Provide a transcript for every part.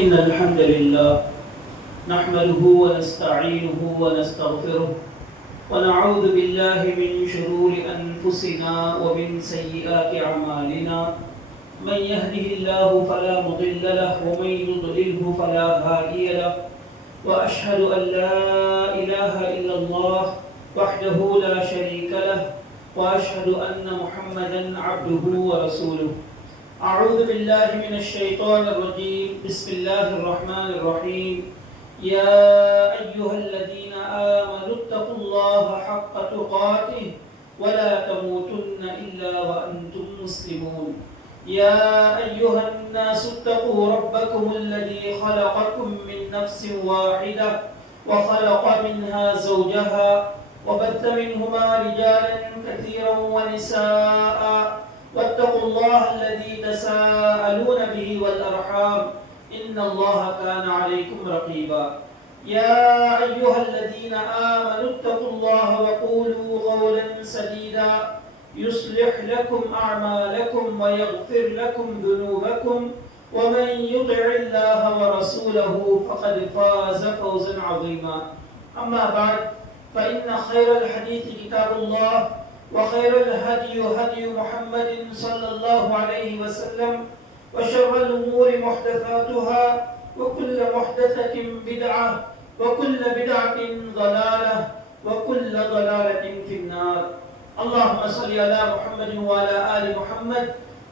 إن الحمد لله نحمده ونستعينه ونستغفره ونعوذ بالله من شرور أنفسنا ومن سيئات أعمالنا من يهده الله فلا مضل له ومن يضلله فلا هادي له وأشهد أن لا إله إلا الله وحده لا شريك له وأشهد أن محمدا عبده ورسوله. أعوذ بالله من الشيطان الرجيم. بسم الله الرحمن الرحيم. يا أيها الذين آمنوا اتقوا الله حق تقاته ولا تموتن إلا وأنتم مسلمون. يا أيها الناس اتقوا ربكم الذي خلقكم من نفس واحدة وخلق منها زوجها وبث منهما رجالا كثيرا ونساء واتقوا الله الذي تساءلون به والأرحام إن الله كان عليكم رقيبا. يا أيها الذين آمنوا اتقوا الله وقولوا قولا سديدا يصلح لكم أعمالكم ويغفر لكم ذنوبكم ومن يطع الله ورسوله فقد فاز فوزا عظيما. أما بعد فإن خير الحديث كتاب الله وخير الهدي هدي محمد صلى الله عليه وسلم وشر الأمور محدثاتها وكل محدثة بدعة وكل بدعة ضلالة وكل ضلالة في النار. اللهم صل على محمد وعلى آل محمد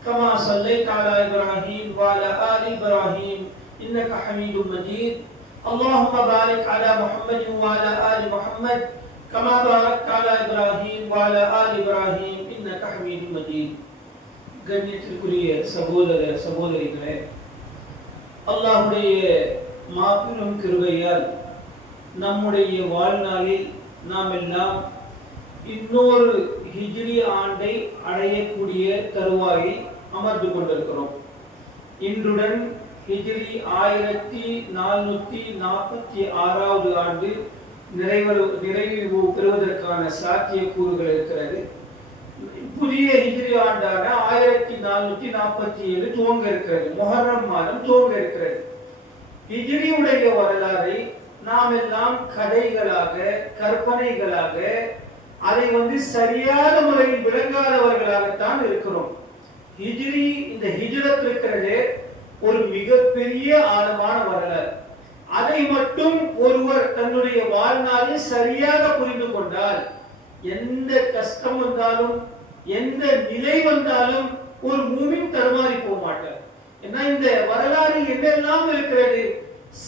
كما صليت على إبراهيم وعلى آل إبراهيم إنك حميد مجيد. اللهم بارك على محمد وعلى آل محمد كما باركت على إبراهيم وعلى آل إبراهيم إنك حميد مجيد. கண்ணியத்திற்குரிய சகோதர சகோதரிகளே, அல்லாஹ்வுடைய மாபெரும் கிருபையால் நம்முடைய வாழ்நாளில் நாம் எல்லாம் இன்னொரு ஹிஜ்ரி ஆண்டை அடையக்கூடிய தருவாயில் அமர்ந்து கொண்டிருக்கிறோம். இன்றுடன் ஹிஜ்ரி 1446 ஆண்டு நிறைவு பெறுவதற்கான சாத்தியக்கூறுகள் இருக்கிறது. புதிய ஹிஜ்ரி ஆண்டான 1447 துவங்க இருக்கிறது. முஹர்ரம் மாதம் துவங்க இருக்கிறது. ஹிஜ்ரியுடைய வரலாறை நாம் எல்லாம் கதைகளாக கற்பனைகளாக அதை சரியான முறையில் விளங்காதவர்களாகத்தான் இருக்கிறோம். ஹிஜ்ரி இந்த ஹிஜ்ரத் இருக்கிறதே ஒரு மிகப்பெரிய ஆழமான வரலாறு. அதை மட்டும் ஒருவர் தன்னுடைய வாழ்நாளில் சரியாக புரிந்து கொண்டால் எந்த கஷ்டம் வந்தாலும் எந்த நிலை வந்தாலும் ஒரு மூமின் தடுமாறி போக மாட்டார். என்னெல்லாம் இருக்கிறது?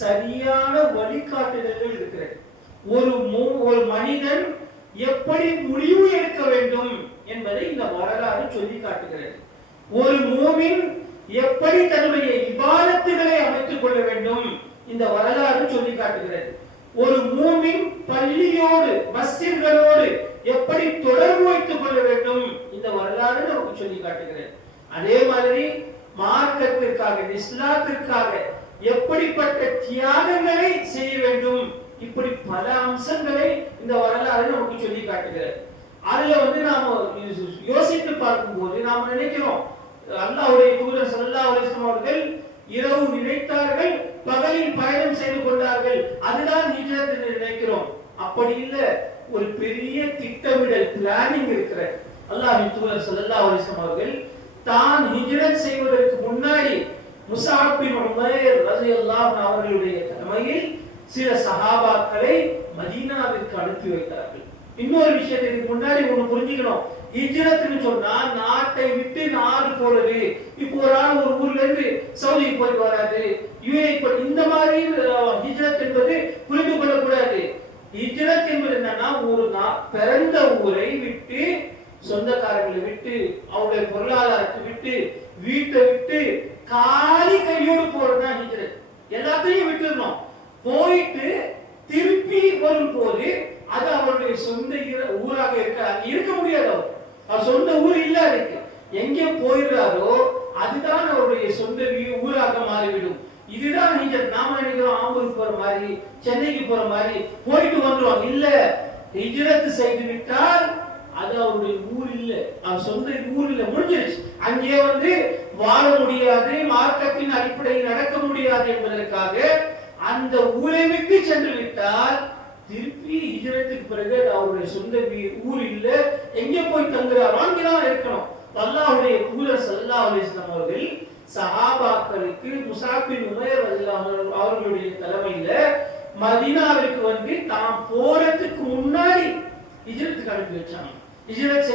சரியான வழிகாட்டுதல்கள் இருக்கிறது. ஒரு மனிதன் எப்படி முடிவு எடுக்க வேண்டும் என்பதை இந்த வரலாறு சொல்லி காட்டுகிறது. ஒரு மூமின் எப்படி தன்னுடைய இபாதத்துகளை அமைத்துக் கொள்ள வேண்டும் இந்த வரலாறு சொல்லி காட்டுகிறது. ஒரு மூமின் பள்ளியோடு மஸ்ஜித்களோடு எப்படி தொடர்பு வைத்துக் கொள்ள வேண்டும் இந்த வரலாறு நமக்கு சொல்லி காட்டுகிறது. அதே மாதிரி மார்க்கத்திற்காக, இஸ்லாத்திற்காக எப்படிப்பட்ட தியாகங்களை செய்ய வேண்டும், இப்படி பல அம்சங்களை இந்த வரலாறு நமக்கு சொல்லி காட்டுகிறது. அதுல நாம யோசித்து பார்க்கும்போது நாம நினைக்கிறோம், அல்லாஹ்வுடைய தூதர் ஸல்லல்லாஹு அலைஹி வஸல்லம் அவர்கள் இரவு நினைத்தார்கள், பகலில் பயணம் செய்து கொண்டார்கள், அதுதான் ஹிஜ்ரத் என்று நினைக்கிறோம். அப்படி இல்ல, ஒரு பெரிய திட்டமிடல், பிளானிங் இருக்கிற. அல்லாஹ்வின் தூதர் ஸல்லல்லாஹு அலைஹி வஸல்லம் அவர்கள் தான் ஹிஜ்ரத் செய்வதற்கு முன்னாடி முஸஅப் பின் உமைர் ரலியல்லாஹு அன்ஹு அவர்களுடைய தலைமையில் சில சஹாபாக்களை மதீனாவிற்கு அனுப்பி வைத்தார்கள். இன்னொரு விஷயத்துக்கு முன்னாடி ஒண்ணு புரிஞ்சுக்கணும். ஹிஜ்ரத்னு சொன்னா நாட்டை விட்டு நாடு போறது. இப்போ ஒரு ஆள் ஒரு ஊர்ல இருந்து சவுதி போயிட்டு வராது, யுஏஇ போய், இந்த மாதிரி ஹிஜ்ரத் என்பது புரிந்து கொள்ளக்கூடாது. ஹிஜ்ரத் என்பது என்னன்னா, ஒரு பிறந்த ஊரை விட்டு, சொந்தக்காரர்களை விட்டு, அவருடைய பொருளாதாரத்தை விட்டு, வீட்டை விட்டு காலி கையோடு போறதுதான் ஹிஜ்ரத். எல்லாத்தையும் விட்டுறணும். போயிட்டு திருப்பி வரும் போது அது அவருடைய சொந்த ஊராக இருக்க முடியாது. அவர் சொந்த ஊர் இல்ல, இருக்கு. எங்கே போயிடுறாரோ அதுதான் அவருடைய சொந்த ஊராக மாறிவிடும். இதுதான் ஹிஜ்ரத். நாம நினைக்கிறோம் ஆம்பூருக்கு போற மாதிரி, சென்னைக்கு போற மாதிரி போயிட்டு வந்துருவாங்க. இல்ல, ஹிஜ்ரத் செய்து விட்டால் அது அவருடைய ஊர் இல்ல, அவர் சொந்த ஊர் இல்ல, முடிஞ்சிருச்சு. அங்கே வாழ முடியாது, மார்க்கத்தின் அடிப்படையில் நடக்க முடியாது என்பதற்காக அந்த ஊரை விட்டு சென்று விட்டால் திருப்பி ஹிஜ்ரத்துக்கு பிறகு அவருடைய சொந்த ஊர் இல்ல, எங்கே போய் தங்குறாரோ அங்கேதான் இருக்கணும். அல்லாஹ்வுடைய தூதர் ஸல்லல்லாஹு அலைஹி வஸல்லம் அவர்கள் சஹாபாக்களுக்கு முஸஅப் பின் உமைர் ரலியல்லாஹு அன்ஹு அவர்களுடைய தலைமையில மதீனாவிற்கு தாம் போறதுக்கு முன்னாடி ஹிஜ்ரத்துக்கு அனுப்பி வச்சாங்க. ஹிஜ்ரத்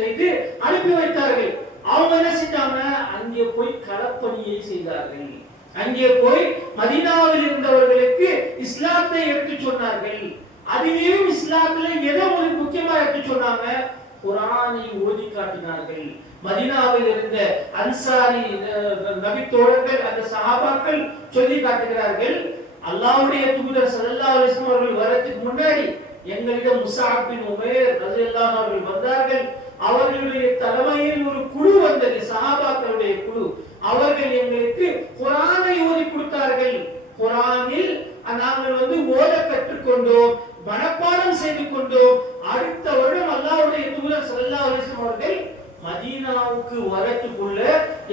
செய்து அனுப்பி வைத்தார்கள். அவங்க என்ன செஞ்சாங்க? அங்கே போய் களப்பணியை செய்தார்கள். அங்கே போய் மதீனாவில் இருந்தவர்களுக்கு இஸ்லாத்தை எடுத்து சொன்னார்கள். அதிலேயும் இஸ்லாத்திலே எதை முக்கியமா எடுத்து சொன்னாங்க? குர்ஆனை ஓதி காட்டினார்கள். மதீனாவில் இருந்த அன்சாரி நபி தோழர்கள், அந்த சஹாபாக்கள் சொல்லி காட்டுகிறார்கள், அல்லாஹ்வுடைய தூதர் ஸல்லல்லாஹு அலைஹி வஸல்லம் அவர்கள் வரதுக்கு முன்னாடி எங்களிடம் முஸஅப் பின் உமைர் ரலியல்லாஹு அன்ஹு அவர்கள் வந்தார்கள். அவர்களுடைய தலைமையில் ஒரு குழு வந்தது, சஹாபாக்களுடைய குழு. அவர்கள் எங்களுக்கு குர்ஆனை ஓதி கொடுத்தார்கள். குர்ஆனில் நாங்கள் ஓத கற்றுக்கொண்டோம், மனப்பாடம் செய்து கொண்டோம். அடுத்த வருடம் அல்லாஹ்வுடைய தூதர் ஸல்லல்லாஹு அலைஹி வஸல்லம் அவர்கள் மதீனாவுக்கு வரதுக்குள்ள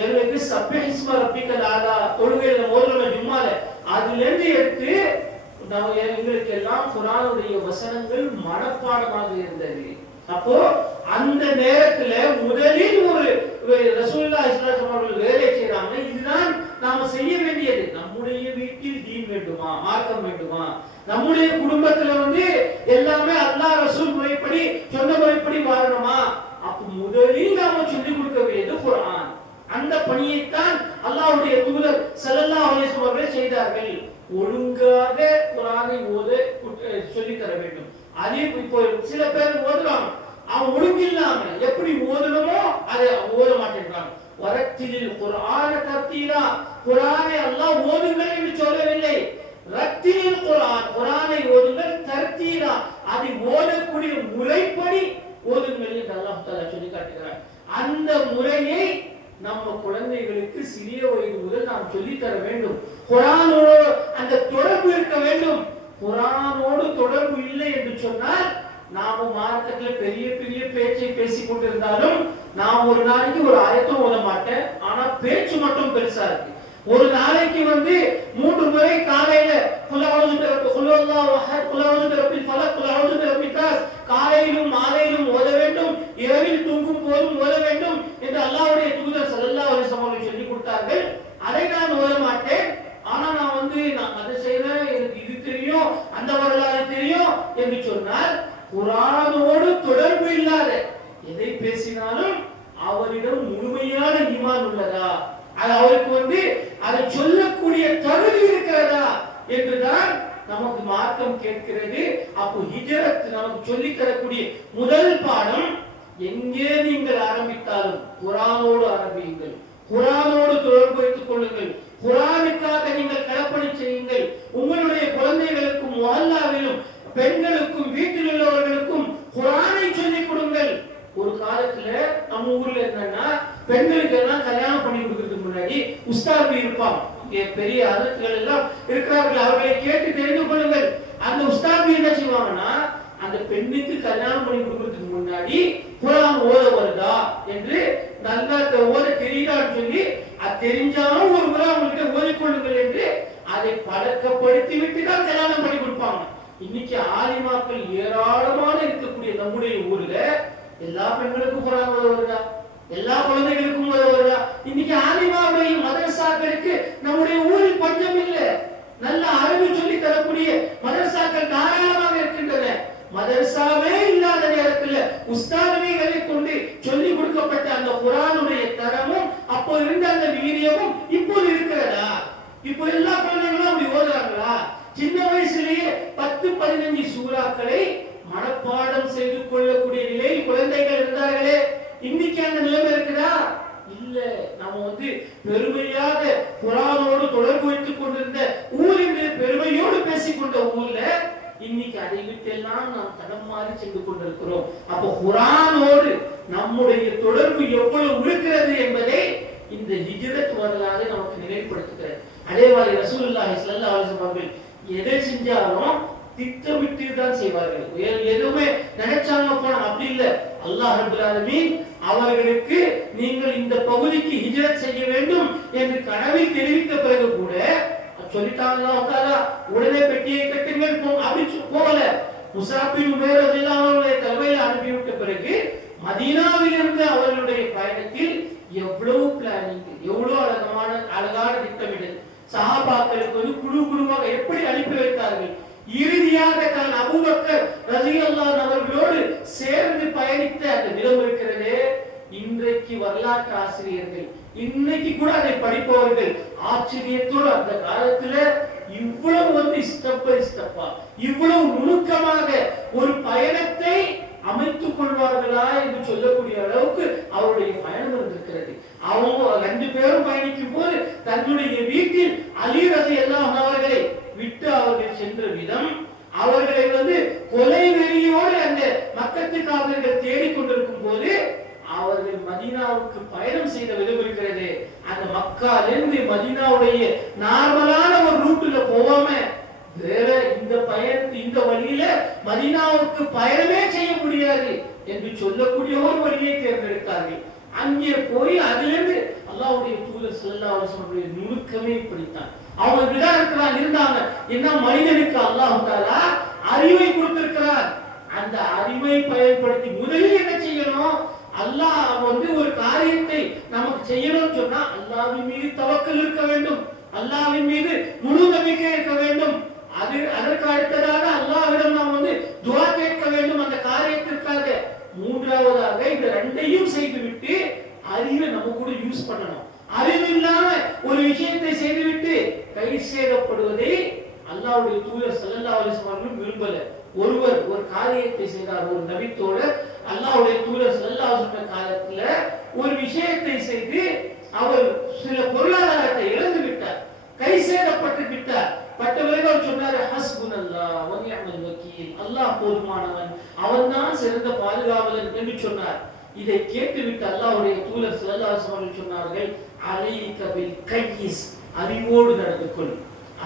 எங்களுக்கு சப்ஹிஸ்ம ரப்பிக்கல் ஆலா தொழுகையில ஓதுற ஜும்மால அதுல இருந்து எடுத்து எங்களுக்கு எல்லாம் குர்ஆனுடைய வசனங்கள் மனப்பாடமாக இருந்தது. அப்போ அந்த நேரத்துல முதலில் ஒரு ரசூலுல்லாஹி ஸல்லல்லாஹு அலைஹி வஸல்லம் அவர்கள் வேலை செய்றாங்க. இதுதான் நாம செய்ய வேண்டியது. நம்முடைய வீட்டில் தீன் வேண்டுமா, மார்க்கம் வேண்டுமா, நம்முடைய குடும்பத்துல எல்லாமே அல்லாஹ் ரசூல் முறைப்படி சொன்ன முறைப்படி வாழணுமா, அப்ப முதலில் நாம சொல்லிக் கொடுக்க வேண்டியது குர்ஆன். அந்த பணியைத்தான் அல்லாஹ்வுடைய தூதர் ஸல்லல்லாஹு அலைஹி வஸல்லம் அவர்கள் செய்தார்கள். ஒழுங்காக குர்ஆனை ஓத சொல்லி தர வேண்டும். அதே இப்போ சில பேர் ஓதுறாங்க, அவன் ஒழுங்கில்லாம எப்படி ஓதணுமோ அதை ஓத மாட்டேங்கிறாங்க. வரத்திலில் குர்ஆன தர்தீலா, குர்ஆனை அல்லாஹ் ஓதுங்கள் என்று சொல்லவில்லை. ரத்திலில் குர்ஆன், குர்ஆனை ஓதுங்கள், தர்தீலா அதை ஓதக்கூடிய முறைப்படி ஓதுங்கள் என்று அல்லாஹ் தஆலா சொல்லி காட்டுகிறார். அந்த முறையை நம்ம குழந்தைகளுக்கு சிறிய வயது முதல் நாம் சொல்லி தர வேண்டும். குர்ஆனோடு அந்த தொடர்பு இருக்க வேண்டும். குர்ஆனோடு தொடர்பு இல்லை என்று சொன்னால் நாம மார்க்கத்துல பெரிய பெரிய பேச்சை பேசிக் கொண்டிருந்தாலும் நான் ஒரு நாளைக்கு ஒரு ஆயத்தும் ஓத மாட்டேன், ஆனா பேச்சு மட்டும் பெருசா இருக்கு. ஒரு நாளைக்கு 3 முறை காலையில காலையிலும் மாலையிலும் ஓத வேண்டும், இரவில் தூங்கும் போதும் ஓத வேண்டும் என்று அல்லாஹ்வுடைய தூதர் ஸல்லல்லாஹு அலைஹி வஸல்லம் சொல்லி கொடுத்தார்கள். அதை நான் ஓத மாட்டேன், ஆனா நான் அதை செய்யறேன், எனக்கு இது தெரியும், அந்த வரலாறு தெரியும் என்று சொன்னால் குர்ஆனோடு தொடர்பு இல்லாத எதை பேசினாலும் அவரிடம் முழுமையான ஈமான் உள்ளதா, அது அவருக்கு அதை சொல்லக்கூடிய தகுதி இருக்கிறதா என்றுதான் நமக்கு மார்க்கம் கேட்கிறது. அப்போ ஹிஜ்ரத் நமக்கு சொல்லி தரக்கூடிய முதல் பாடம், எங்கே நீங்கள் ஆரம்பித்தாலும் குர்ஆனோடு ஆரம்பியுங்கள், குர்ஆனோடு தொடர்பு வைத்துக் கொள்ளுங்கள், குர்ஆனுக்காக நீங்கள் களப்பணி செய்யுங்கள். உங்களுடைய குழந்தைகளுக்கும் மஹல்லாவிலும் பெண்களுக்கும் வீட்டில் உள்ளவர்களுக்கும் குர்ஆனை சொல்லிக் கொடுங்கள். ஒரு காலத்துல நம்ம ஊர்ல என்னன்னா பெண்களுக்கு எல்லாம் கல்யாணம் பண்ணி கொடுக்கிறதுக்கு முன்னாடி உஸ்தாது இருப்பாங்க, பெரிய அதத்துகள் எல்லாம் இருக்கிறார்கள், அவர்களை கேட்டு தெரிந்து கொள்ளுங்கள். அந்த உஸ்தாது என்ன செய்வாங்கன்னா அந்த பெண்ணுக்கு கல்யாணம் பண்ணி கொடுக்கிறதுக்கு முன்னாடி குர்ஆன் ஓத வருதா என்று நல்லா ஓத தெரியுதான்னு சொல்லி அது தெரிஞ்சாலும் ஒரு முறை அவங்ககிட்ட ஓதிக்கொள்ளுங்கள் என்று அதை பழக்கப்படுத்தி விட்டு தான் கல்யாணம் பண்ணி கொடுப்பாங்க. இன்னைக்கு ஆலிமாக்கள் ஏராளமான இருக்கக்கூடிய நம்முடைய ஊர்ல எல்லா பெண்களுக்கும் குர்ஆன் ஓத வருதா, எல்லா குழந்தைகளுக்கும் ஓத வருதா? இன்னைக்கு ஆலிமாவுடைய மதரசாக்களுக்கு நம்முடைய ஊரில் பஞ்சம் இல்லை. நல்ல அறிவு சொல்லி தரக்கூடிய மதரசாக்கள் தாராளமாக இருக்கின்றன. மதரசாவே இல்லாத நேரத்தில் உஸ்தாதுகளை கொண்டு சொல்லி கொடுக்கப்பட்ட அந்த குர்ஆனுடைய தரமும் அப்போ இருந்த அந்த வீரியமும் இப்போது இருக்கிறதா? இப்போ எல்லா குழந்தைகளும் அப்படி ஓதுறாங்களா? சின்ன வயசுலயே 10-15 சூறாக்களை மனப்பாடம் செய்து கொள்ளக்கூடிய நிலையில் குழந்தைகள் இருந்தார்களே, இன்னைக்கு அந்த நிலைமை இருக்குதா? இல்ல. நாம பெருமையாக குர்ஆனோடு தொடர்பு வைத்துக் கொண்டிருந்த ஊரின் பெருமையோடு பேசிக்கொண்ட ஊர்ல இன்னைக்கு அதை விட்டெல்லாம் நாம் தடம் மாறி சென்று கொண்டிருக்கிறோம். அப்ப குர்ஆனோடு நம்முடைய தொடர்பு எவ்வளவு இருக்கிறது என்பதை இந்த ஹிஜ்ரத் வரலாறு நமக்கு நினைவுபடுத்துகிறது. அதே மாதிரி ரசூலுல்லாஹி ஸல்லல்லாஹு அலைஹி வஸல்லம் அவர்கள் எதை செஞ்சாலும் திட்டமிட்டு தான் செய்வார்கள். எதுவுமே நினைச்சாங்க போன அப்படி இல்ல. அல்லாஹ் ரப்பல் ஆலமீன் அவர்களுக்கு நீங்கள் இந்த பகுதிக்கு ஹிஜ்ரத் செய்ய வேண்டும் என்று கனவில் தெரிவித்த பிறகு கூட சொல்லிட்டாங்க, உடனே பெட்டியை கட்டுங்கள் அப்படி போகல. முஸாப் பின் உமைர் ரலியல்லாஹு அன்ஹு தலைமையில் அனுப்பிவிட்ட பிறகு மதீனாவில் இருந்து அவர்களுடைய பயணத்தில் எவ்வளவு பிளானிங், எவ்வளவு அழகான திட்டமிடல். சஹாபாக்களுக்கு குழு குழுவாக எப்படி அனுப்பி வைத்தார்கள். இறுதியாக தான் அபூபக்கர் ரலியல்லாஹு அன்ஹு அவர்களோடு சேர்ந்து பயணித்த அந்த நிலம் இருக்கிறதே, இன்றைக்கு வரலாற்று ஆசிரியர்கள் இன்னைக்கு கூட அதை படிப்பவர்கள் ஆச்சரியத்தோடு அந்த காலத்துல இவ்வளவு ஸ்டெப் பை ஸ்டெப்பா இவ்வளவு நுணுக்கமாக ஒரு பயணத்தை அமைத்துக் கொள்வார்களா என்று சொல்லக்கூடிய அளவுக்கு அவருடைய பயணம் இருந்திருக்கிறது. அவங்க 2 பேரும் பயணிக்கும் போது தன்னுடைய வீட்டில் அலி ரலியல்லாஹு அன்ஹு அவர்களை விட்டு அவர்கள் சென்ற விதம், அவர்களை கொலை வெறியோடு அந்த மக்கத்து காவலர்கள் தேடிக்கொண்டிருக்கும் போது அவர்கள் மதீனாவுக்கு பயணம் செய்த விதம் இருக்கிறது. அந்த மக்காலிருந்து மதீனாவுடைய நார்மலான ஒரு ரூட்ல போகாம வேற இந்த வழியில மதீனாவுக்கு பயணமே செய்ய முடியாது என்று சொல்லக்கூடிய ஒரு வழியை தேர்ந்தெடுத்தார்கள். அங்கே போய் அதிலிருந்து அல்லாஹ்வுடைய தூதர் ஸல்லல்லாஹு அலைஹி வஸல்லம் நுணுக்கமே படித்தான். அவங்க இப்படிதான் இருந்தாங்க. என்ன மனிதனுக்கு அல்லாஹ் தஆலா அறிவை கொடுத்திருக்கிறார். அந்த அறிவை பயன்படுத்தி முதலில் என்ன செய்யணும்? அல்லாஹ் ஒரு காரியத்தை நமக்கு செய்யணும்னு சொன்னா அல்லாஹ்வின் மீது தவக்கல் இருக்க வேண்டும், அல்லாஹ்வின் மீது முழு நம்பிக்கை இருக்க வேண்டும். அதற்கு அடுத்ததாக அல்லாஹ்விடம் நாம் துஆ கேட்க வேண்டும் அந்த காரியத்திற்காக. மூன்றாவதாக இந்த 2ஐயும் செய்துவிட்டு அறிவை நம்ம கூட யூஸ் பண்ணணும். அறிவு இல்லாம ஒரு விஷயத்தை செய்துவிட்டு கை சேதப்படுவதை அல்லாஹ்வுடைய தூதர் ஸல்லல்லாஹு அலைஹி வஸல்லம் விரும்பல. ஒருவர் ஒரு காரியத்தை செய்தார், ஒரு நபித்தோழர் அல்லாஹ்வுடைய தூதர் ஸல்லல்லாஹு அலைஹி வஸல்லம் காலத்துல ஒரு விஷயத்தை செய்து அவர் சில பொருளாதாரத்தை இழந்து விட்டார், கை சேதப்பட்டு விட்டார். பட்டவர்கள் அவர் சொன்னார், ஹஸ்புனல்லாஹ் வ நிஅமல் வக்கீல், அல்லாஹ் போதுமானவன், அவன்தான் சிறந்த பாதுகாவலன் என்று சொன்னார். இதை கேட்டுவிட்டு அல்லாஹ்வுடைய தூதர் ஸல்லல்லாஹு அலைஹி வஸல்லம் சொன்னார்கள், அலைக பில் கையிஸ், அறிவோடு நடந்து கொள்,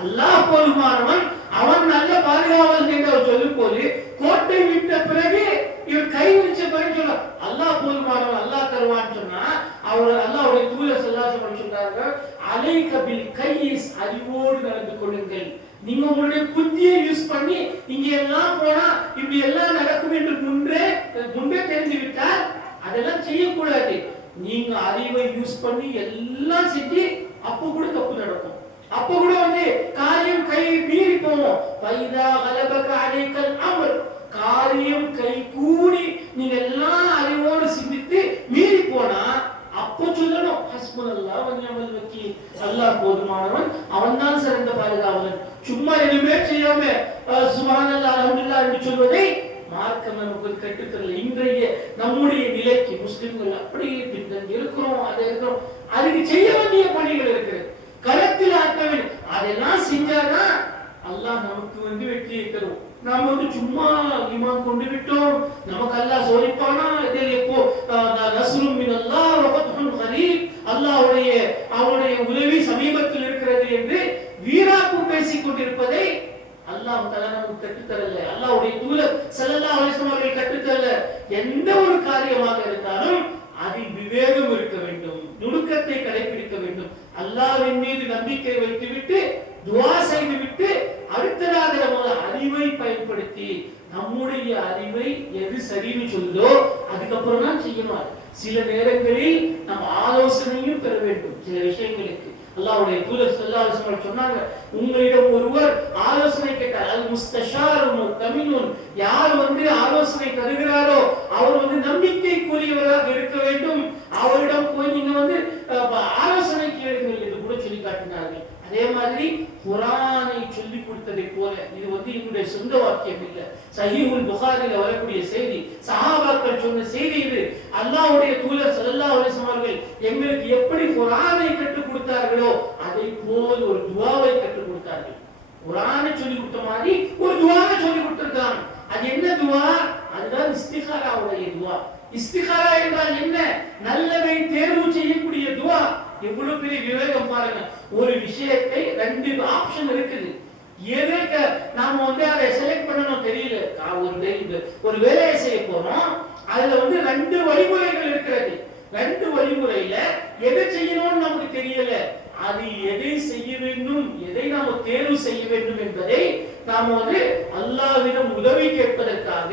அல்லாஹ் போதுமானவன், அவன் நல்ல பாதுகாவலன் என்று அவர் சொல்லும் போது கோட்டை விட்ட பிறகு இவர் கை வச்ச பிறகு சொல்ல அல்லாஹ் போதுமானவன், அல்லாஹ் தருவான்னு சொன்னா அவர் அல்லாஹ்வுடைய தூதர் ஸல்லல்லாஹு அலைஹி வஸல்லம் சொன்னார்கள், அலைக பில் கையிஸ், அறிவோடு நடந்து கொள்ளுங்கள். நீங்க உங்களுடைய புத்தியை யூஸ் பண்ணி இங்க எல்லாம் போனா இப்படி எல்லாம் நடக்கும் என்று முன்பே தெரிந்து விட்டால் அதெல்லாம் செய்யக்கூடாது. நீங்க அறிவை யூஸ் பண்ணி எல்லாம் செஞ்சு அப்ப கூட தப்பு நடக்கும், அப்ப கூட காரியம் கை மீறி போவோம். பைதா கலபக அலைக்கல் அம்ர், காரியம் கை கூடி நீங்க எல்லாம் அறிவோடு சிந்தித்து மீறி போனா அப்போ சொல்லணும், ஹஸ்புனல்லாஹ் வ நிஅமல் வக்கீல், அல்லாஹ் போதுமானவன், அவன்தான் சிறந்த பாதுகாவலன். சும்மா எதுவுமே செய்யாம சுப்ஹானல்லாஹ் அல்ஹம்துலில்லாஹ் என்று சொல்வதை மார்க்கம் நமக்கு கற்றுத்தரல. இன்றைய நம்முடைய நிலைக்கு முஸ்லிம்கள் அப்படியே பின்தங்கி இருக்கிறோம். அதை இருக்கிறோம், அதுக்கு செய்ய வேண்டிய பணிகள் இருக்கிறது, களத்தில் ஆக்க வேண்டும். அதெல்லாம் செஞ்சாதான் அல்லாஹ் நமக்கு வெற்றியை தரும். நாம சும்மா ஈமான் கொண்டு விட்டோம், நமக்கு அல்லாஹ் சோதிப்பானா, இதில் எப்போ நஸ்ரும் மினல்லாஹ் வ ஃபத்ஹுன் கரீப், அவருடைய உதவி சமீபத்தில் இருக்கிறது என்று வீராப்பு பேசிக் கொண்டிருப்பதை அல்லாஹ் தஆலா நமக்கு கற்றுத்தரல. அல்லாஹ்வுடைய தூதர் ஸல்லல்லாஹு அலைஹி வஸல்லம் அவர்கள் கற்றுத்தரல. எந்த ஒரு காரியமாக இருந்தாலும் அதில் விவேகம் இருக்க வேண்டும், நுணுக்கத்தை கடைபிடிக்க வேண்டும். அல்லாஹ்வின் மீது நம்பிக்கை வைத்துவிட்டு துஆ செய்துவிட்டு அடுத்ததாக நம்ம அறிவை பயன்படுத்தி நம்முடைய அறிவை எது சரின்னு சொல்லுதோ அதுக்கப்புறம் தான் செய்யணும். சில நேரங்களில் நம்ம ஆலோசனையும் பெற வேண்டும் சில விஷயங்களுக்கு. அல்லாஹ்வுடைய தூதர் ஸல்லல்லாஹு அலைஹி வஸல்லம் சொன்னாங்க, உங்களிடம் ஒருவர் ஆலோசனை கேட்டார், அல் முஸ்தஷாரு முத்தமினுன், யார் ஆலோசனை தருகிறாரோ அவர் நம்பிக்கைக்குரியவராக இருக்க வேண்டும், அவரிடம் போய் நீங்க ஆலோசனை கேளுங்கள் என்று கூட சொல்லி காட்டினார்கள். அதே மாதிரி குர்ஆனை சொல்லி கொடுத்ததை போல, இது என்னுடைய சொந்த வாக்கியம் இல்ல, சஹீஹுல் புகாரில வரக்கூடிய செய்தி, சஹாபாக்கள் சொன்ன செய்தி இது. அல்லாஹ்வுடைய தூதர் ஸல்லல்லாஹு அலைஹி வஸல்லம் அவர்கள் எங்களுக்கு எப்படி குர்ஆனை கற்றுக் கொடுத்தார்களோ அதை போல் ஒரு துஆவை கற்றுக் கொடுத்தார்கள். குர்ஆனை சொல்லி கொடுத்த மாதிரி ஒரு துஆவை சொல்லி கொடுத்திருக்காங்க. அது என்ன துஆ? அதுதான் இஸ்திகாராவுடைய துஆ. இஸ்திகாரா என்றால் என்ன? நல்லதை தேர்வு செய்யக்கூடிய துஆ. எவ்வளவு பெரிய விவேகம் பாருங்க. ஒரு விஷயத்தை ரெண்டு ஆப்ஷன் இருக்குது, எதை நாம அதை செலக்ட் பண்ணணும் தெரியல. ஒரு வேலையை செய்ய போறோம், அதுல ரெண்டு வழிமுறைகள் இருக்கிறது. ரெண்டு வழிமுறையில எதை செய்யணும்னு நமக்கு தெரியல, அது எதை செய்ய வேண்டும், எதை நாம தேர்வு செய்ய வேண்டும் என்பதை நாம அல்லாஹ்விடம் உதவி கேட்பதற்காக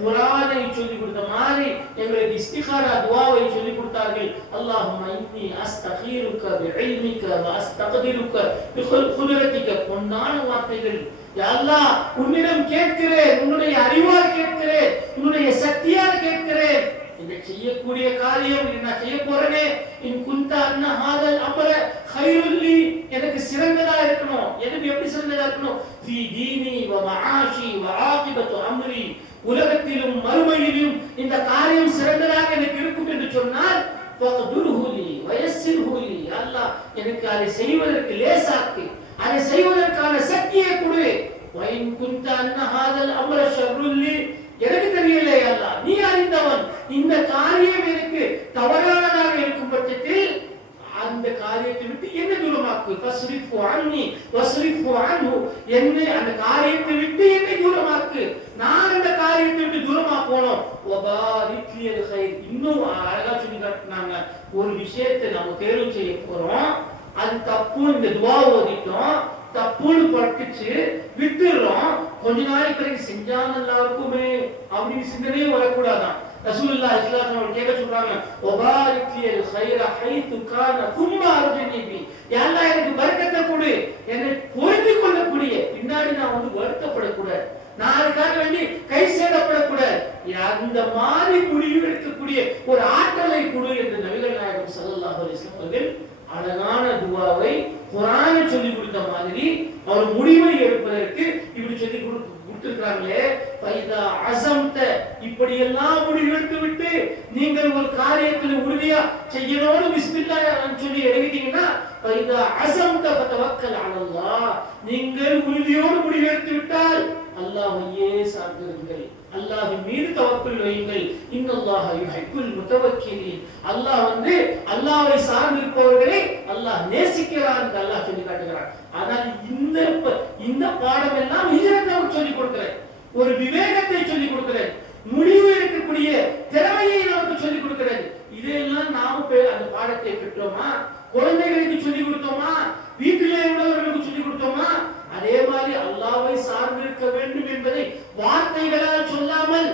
குர்ஆனை சொல்லி கொடுத்த மாதிரி எங்களுக்கு இஸ்திகாரா துஆவை சொல்லி கொடுத்தார்கள். அல்லாஹும்ம இன்னி அஸ்தகீருக பிஇல்மிக வ அஸ்தக்திருக பிகுத்ரதிக. பொன்னான வார்த்தைகள். யா அல்லாஹ், உன்னிடம் கேட்கிறேன், உன்னுடைய அறிவால் கேட்கிறேன், உன்னுடைய சக்தியால் கேட்கிறேன். இந்த செய்யக்கூடிய காரியம் நான் செய்ய போறேனே, இன் குன்த அன்ன ஹாதல் அம்ர கைருல் லி, எனக்கு சிறந்ததா இருக்கணும். எனக்கு எப்படி சிறந்ததா இருக்கணும்? ஃபீ தீனி வ மஆஷி வ ஆகிபத்து அம்ரி, உலகத்திலும் மறுமையிலும் இந்த காரியம் சிறந்ததாக எனக்கு இருக்கும் என்று சொன்னால் ஃபக்துர்ஹு லி வ யஸ்ஸிர்ஹு லி, அல்லாஹ் எனக்கு அதை செய்வதற்கு லேசாக்கு, அதை செய்வதற்கான சக்தியை கொடு. வ இன் குன்த அன்ன ஹாதல் அம்ர ஷர்ருல் லி, எனக்கு தெரியல அல்லாஹ், நீ அறிந்தவன், இந்த காரியம் எனக்கு தவறானதாக இருக்கும் பட்சத்தில் அந்த காரியத்தை விட்டு என்ன தூரமாக்கு. ஃபஸ்ரிஃபு அன்னி வஸ்ரிஃபு அன்ஹு, என்னை அந்த காரியத்தை விட்டு என்னை தூரமாக்கு, நான் அந்த காரியத்தை விட்டு தூரமா போனோம். வபாரிக் லில் கைர், இன்னும் அழகா சொல்லி காட்டினாங்க. ஒரு விஷயத்தை நம்ம தேர்வு செய்ய போறோம், அது தப்பு, இந்த துஆ ஓதிட்டோம், தப்புன்னு பட்டுச்சு, விட்டுறோம், கொஞ்ச நாளைக்கு பிறகு செஞ்சா நல்லா இருக்குமே அப்படின்னு சிந்தனையே வரக்கூடாதான். ரசூலுல்லாஹி ஸல்லல்லாஹு அலைஹி வஸல்லம் கேட்க சொல்றாங்க, வபாரிக் லில் கைர ஹைது கான கும்ம அர்ஜினி பி, யா அல்லாஹ் எனக்கு பரக்கத்தை கொடு, என்னை பொருந்தி கொள்ளக்கூடிய, பின்னாடி நான் வருத்தப்படக்கூடாது, நான் அதுக்காக வேண்டி கை சேதப்படக்கூடாது, அந்த மாதிரி முடிவு எடுக்கக்கூடிய ஒரு ஆற்றலை கொடு என்று நபிகள் நாயகம் ஸல்லல்லாஹு அலைஹி வஸல்லம் அவர்கள் அழகான துஆவை குர்ஆனை சொல்லி கொடுத்த மாதிரி அவர் முடிவை எடுப்பதற்கு இப்படி சொல்லி கொடுத்திருக்காங்களே. ஃபைதா அஸம்த, இப்படி எல்லாம் முடிவு எடுத்து விட்டு நீங்கள் ஒரு காரியத்தில் உறுதியா செய்யணும்னு பிஸ்மில்லாஹ் சொல்லி எடுத்தீங்கன்னா ஃபைதா அஸம்த ஃபதவக்கல் அலல்லாஹ், நீங்கள் உறுதியோடு முடிவு எடுத்து விட்டால் அல்லாஹ்வையே சார்ந்திருங்கள், அல்லாஹ்வின் மீது தவக்குல் வையுங்கள். இன்னல்லாஹ யுஹிப்புல் முத்தவக்கிலீன், அல்லாஹ் அல்லாஹ்வை சார்ந்திருப்பவர்களை அல்லாஹ் நேசிக்கிறான் என்று அல்லாஹ் சொல்லி காட்டுகிறான். ஆனால் இந்த பாடம் எல்லாம் ஹிஜ்ரத்தை சொல்லி கொடுக்கிறேன், ஒரு விவேகத்தை சொல்லி கொடுக்கிறேன், முடிவு எடுக்கக்கூடிய திறமையை நமக்கு சொல்லி கொடுக்கிறது. இதையெல்லாம் நாம அந்த பாடத்தை பெற்றோமா? குழந்தைகளுக்கு சொல்லி கொடுத்தோமா? வீட்டிலே உள்ளவர்களுக்கு சொல்லி கொடுத்தோமா? அதே மாதிரி அல்லாஹ்வை சார்ந்திருக்க வேண்டும் என்பதை வார்த்தைகளால் சொல்லாமல்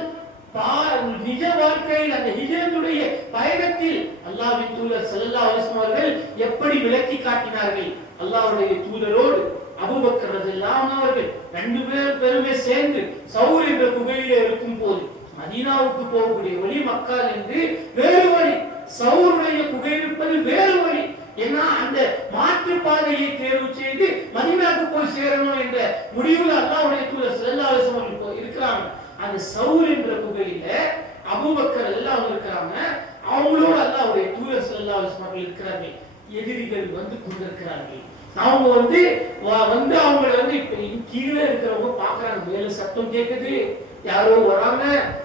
நிஜ வாழ்க்கையில் அந்த ஹிஜ்ரத்துடைய பயணத்தில் அல்லாஹ்வின் தூதர் ஸல்லல்லாஹு அலைஹி வஸல்லம் அவர்கள் எப்படி விளக்கி காட்டினார்கள். அல்லாஹ்வுடைய தூதரோடு அபூபக்கர் ரலியல்லாஹு அன்ஹு அவர்கள் ரெண்டு பேருமே சேர்ந்து சௌர் என்ற குகையிலே இருக்கும் போது, மதீனாவுக்கு போகக்கூடிய வழி மக்கால் என்று வேறு வழி, சௌருடைய குகை இருப்பது வேறு வழி, ஏன்னா அந்த மாற்று பாதையை தேர்வு செய்து மதீனாவுக்கு போய் சேரணும் என்ற முடிவுல அல்லாஹ்வுடைய தூதர் ஸல்லல்லாஹு அலைஹி வஸல்லம் இருக்கிறாங்க. அந்த சவுல் என்ற குகையில அபூபக்கர் எல்லாம் இருக்கிறாங்க. அவங்களோட அல்லாஹ்வுடைய தூதர் ஸல்லல்லாஹு அலைஹி வஸல்லம் இருக்கிறார்கள். எதிரிகள் வந்து கொண்டிருக்கிறார்கள். அவங்க வந்து அவங்களை வந்து இப்ப கீழே இருக்கிறவங்க பாக்குறாங்க, மேல சத்தம் கேட்குது, யாரோ வராங்க,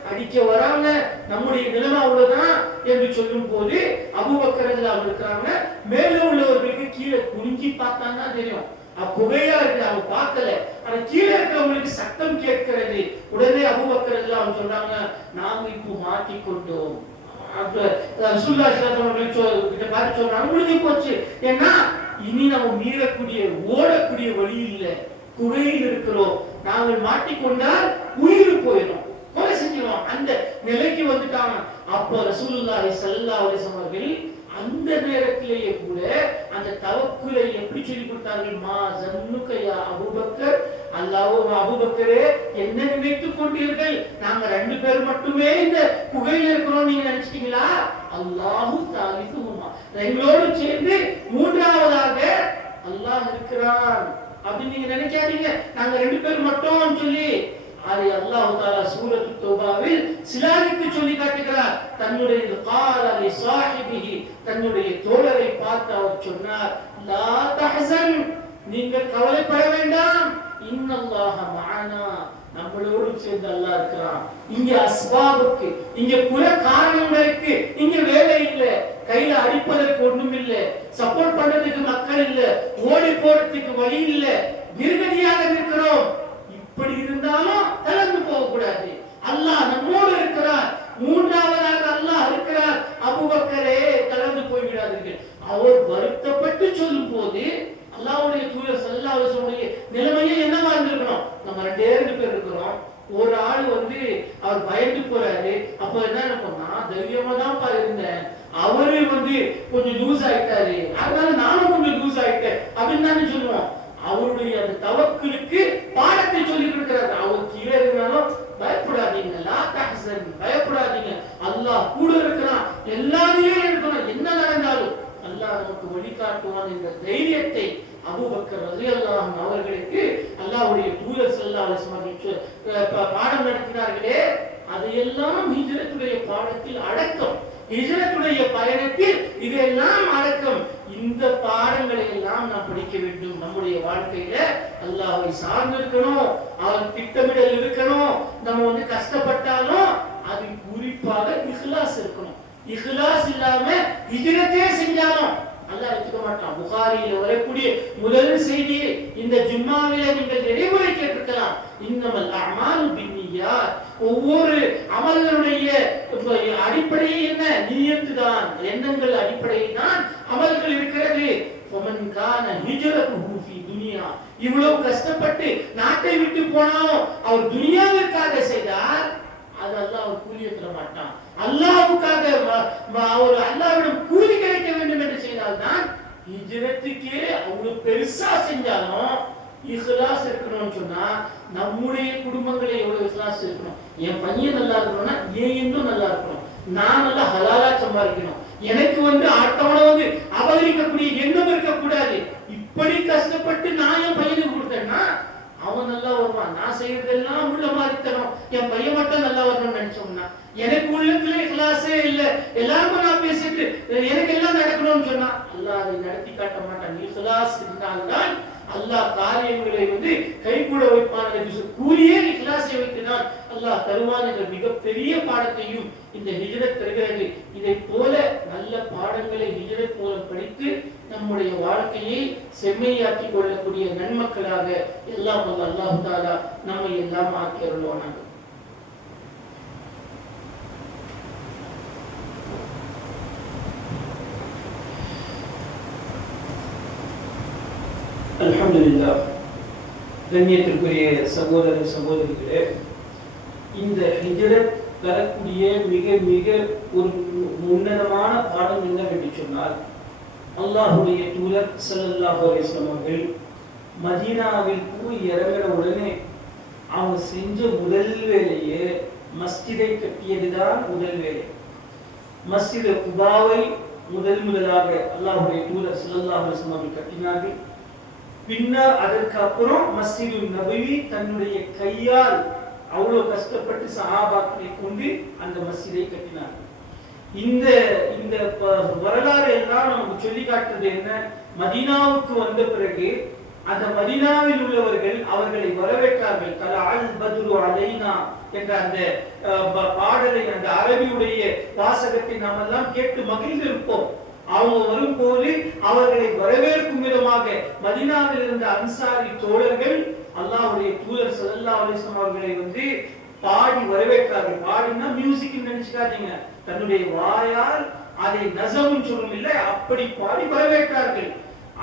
அடிக்க வராங்க, நம்முடைய நிலைமை அவ்வளவுதான் என்று சொல்லும் போது அபூபக்கர் எல்லாம் இருக்கிறாங்க. மேல உள்ளவர்களுக்கு கீழே குனிஞ்சி பார்த்தாங்கன்னா தெரியும், குகையா இருக்கு, அவங்க பார்க்கல. ஆனா கீழே இருக்கிறவங்களுக்கு சத்தம் கேட்கிறது. உடனே அபூபக்கர் எல்லாம் சொல்றாங்க, நாங்க இப்போ மாட்டிக்கொண்டோம். முடிஞ்சு போச்சு. ஏன்னா இனி நம்ம மீறக்கூடிய ஓடக்கூடிய வழி இல்ல, குகையில் இருக்கிறோம், நாங்கள் மாட்டிக்கொண்டால் உயிர் போயிடும், கொலை செஞ்சிடும், அந்த நிலைக்கு வந்துட்டாங்க. அப்ப ரசூலுல்லாஹி ஸல்லல்லாஹு அலைஹி வஸல்லம் அவர்கள் அந்த நேரத்திலேயே கூட அந்த தவக்குலை எப்படி சொல்லி கொடுத்தார்கள்? மா ஜன்னுகையா அபூபக்கர், அல்லாஹ் அபூபக்கரே என்ன நினைத்துக் கொண்டீர்கள்? நாங்க 2 பேர் மட்டுமே இந்த குகையில் இருக்கிறோம் நீங்க நினைச்சிட்டீங்களா? அல்லாஹு தாலிசுஹுமா, எங்களோடு சேர்ந்து மூன்றாவதாக அல்லாஹ் இருக்கிறான் அப்படின்னு நீங்க நினைக்காதீங்க, நாங்க 2 பேர் மட்டும் சொல்லி அதை அல்லாஹ் தஆலா சூரத்து தௌபாவில் சிலாகித்து சொல்லி காட்டுகிறார். தன்னுடைய கால லி ஸாஹிபிஹி, தன்னுடைய தோழரை பார்த்து அவர் சொன்னார், லா தஹஸன், நீங்கள் கவலைப்பட வேண்டாம், இன்னல்லாஹ மஅனா, நம்மளோடு சேர்ந்து அல்லாஹ் இருக்கிறான். இங்க அஸ்பாபுக்கு, இங்க புற காரணங்களுக்கு இங்க வேலை இல்ல, கையில அடிப்பதற்கு ஒண்ணும் இல்ல, சப்போர்ட் பண்றதுக்கு மக்கள் இல்ல, ஓடி போறதுக்கு வழி இல்ல, நிர்கதியாக இருக்கிறோம். இப்படி இருந்தாலும் தளர்ந்து போக கூடாது, அல்லாஹ் நம்மோடு இருக்கிறார். மூன்றாவதாக அல்லாஹ் இருக்கிறார். அபூபக்கரே தளர்ந்து போய் விடாதீர்கள். அவர் வருத்தப்பட்டு சொல்லும் போது அல்லாஹ்வுடைய தூதர் ஸல்லல்லாஹு அலைஹி வஸல்லம் நிலைமையே என்னவா இருந்திருக்கணும்? நம்ம 2 பேர் இருக்கிறோம், ஒரு ஆள் வந்து அவர் பயந்து போறாரு. அப்ப என்ன நினைப்போம்? நான் தைரியமா தான் இருந்தேன், அவரு வந்து கொஞ்சம் லூஸ் ஆயிட்டாரு, அதனால நானும் கொஞ்சம் லூஸ் ஆயிட்டேன் அப்படின்னு தானே சொல்லுவோம். அவருடைய அந்த தவக்குலுக்கு பாடத்தை சொல்லி கொடுக்கிறார். அவர் கீழே இருந்தாலும் பயப்படாதீங்க, லா தஹஸன், பயப்படாதீங்க, அல்லாஹ் கூட இருக்கிறான், எல்லாரையும் இருக்கணும், என்ன நடந்தாலும் அல்லாஹ் நமக்கு வழிகாட்டுவான் என்ற தைரியத்தை அபூபக்கர் ரலியல்லாஹு அன்ஹு அவர்களுக்கு அல்லாஹ்வுடைய தூதர் ஸல்லல்லாஹு அலைஹி வஸல்லம் பாடம் நடத்தினார்களே, அதையெல்லாம் ஹிஜ்ரத்துடைய பாடத்தில் அடக்கம். ஹிஜ்ரத்துடைய பயணத்தில் இதெல்லாம் அடக்கம். இந்த பாடங்களை எல்லாம் நாம் படிக்க வேண்டும். நம்முடைய வாழ்க்கையில அல்லாஹ்வை சார்ந்து இருக்கணும், அவர் திட்டமிடல் இருக்கணும். நம்ம வந்து கஷ்டப்பட்டாலும் அது குறிப்பாக இஹ்லாஸ் இருக்கணும். இஹ்லாஸ் இல்லாம ஹிஜ்ரத்தே செஞ்சாலும் அல்லாஹ் எடுத்துக்க மாட்டான். புகாரியில வரக்கூடிய முதல் செய்தி இந்த ஜும்மாவில நீங்கள் நிறைவுரை கேட்டிருக்கலாம், இன்னமல் அஅமாலு பின்னியாத், ஒவ்வொரு அமல்களுடைய அடிப்படையே என்ன? நியத்து தான், எண்ணங்கள் அடிப்படையில் தான் அமல்கள் இருக்கிறது. ஃபமன் கான ஹிஜ்ரத்துஹு ஃபீ துன்யா, இவ்வளவு கஷ்டப்பட்டு நாட்டை விட்டு போனாலும் அவர் துனியாவிற்காக செய்தார், அது அல்லாஹ் கூலி தர மாட்டான். அல்லாஹ்வுக்காக அவர் அல்லாஹ்விடம் கூலி கிடைக்க வேண்டும் என்று செய்தால்தான் ஹிஜ்ரத்துக்கே அவ்வளவு பெருசா செஞ்சாலும் இஹ்லாஸ் இருக்கணும்னு சொன்னா நம்முடைய குடும்பங்களை எவ்வளவு இஹ்லாஸ் இருக்கணும். என் பையன் நல்லா இருக்கணும்னா என் இன்னும் நல்லா இருக்கணும், நான் நல்லா ஹலாலா சம்பாதிக்கணும், எனக்கு வந்து அடுத்தவனை வந்து அபகரிக்கக்கூடிய எண்ணம் இருக்கக்கூடாது. இப்படி கஷ்டப்பட்டு நான் என் பையனுக்கு கொடுத்தேன்னா அவன் நல்லா வருவான். நான் செய்யறதெல்லாம் உள்ள மாதிரி தரும், என் பையன் மட்டும் நல்லா வரணும்னு நினைச்சோம்னா எனக்கு உள்ளத்துல இஹ்லாஸே இல்ல, எல்லாருக்கும் நான் பேசிட்டு எனக்கு எல்லாம் நடக்கணும்னு சொன்னா அல்லாஹ் அதை நடத்தி காட்ட மாட்டான். இஹ்லாஸ் இருந்தால்தான் அல்லாஹ் காரியங்களை வந்து கைகூட வைப்பான். கூலியே இஹ்லாஸை வைத்துதான் அல்லாஹ் தருவான் என்ற மிகப்பெரிய பாடத்தையும் இந்த ஹிஜ்ரத் தருகிறது. இதை போல நல்ல பாடங்களை ஹிஜ்ரத் மூலம் படித்து நம்முடைய வாழ்க்கையை செம்மையாக்கிக் கொள்ளக்கூடிய நன்மக்களாக எல்லாம் அல்லாஹ் தஆலா நம்மை எல்லாம் ஆக்கி அருள்வானாக. அல்ஹம்துலில்லாஹ். கண்ணியத்திற்குரிய சகோதர சகோதரிகளே, இந்த ஹிஜ்ரத் தரக்கூடிய மிக மிக ஒரு உன்னதமான பாடம் என்னவென்று சொன்னால், அல்லாஹ்வுடைய தூதர் ஸல்லல்லாஹு அலைஹி வஸல்லம் அவர்கள் மதீனாவில் போய் இறங்கின உடனே அவங்க செஞ்ச முதல் வேலையே மஸ்ஜிதை கட்டியதுதான் முதல் வேலை. மஸ்ஜித் குபாவை முதலாக அல்லாஹ்வுடைய தூதர் ஸல்லல்லாஹு அலைஹி வஸல்லம் கட்டினார்கள். பின்னர் அதற்கு அப்புறம் மஸ்ஜிது நபவி தன்னுடைய கையால் அவ்வளவு கஷ்டப்பட்டு சஹாபாக்களை கொண்டு அந்த மஸ்ஜிதை கட்டினார்கள். இந்த இந்த வரலாறு எல்லாம் நமக்கு சொல்லி காட்டுறது என்ன? மதீனாவுக்கு வந்த பிறகு அந்த மதீனாவில் உள்ளவர்கள் அவர்களை வரவேற்றார்கள். தலஅல் பத்ரு அலைனா என்ற அந்த பாடலை, அந்த அரபியுடைய வாசகத்தை நாம் எல்லாம் கேட்டு மகிழ்ந்திருப்போம். அவங்க வரும்போது அவர்களை வரவேற்கும் விதமாக மதீனாவில் இருந்த அன்சாரி தோழர்கள் அல்லாஹ்வுடைய தூதர் ஸல்லல்லாஹு அலைஹி வஸல்லம் அவர்களை வந்து பாடி வரவேற்றார்கள். பாடினா மியூசிக் நினைச்சுக்காதீங்க, தன்னுடைய வாயால் அதை நஸம் சொல்லும் இல்லை, அப்படி பாடி வரவேற்றார்கள்.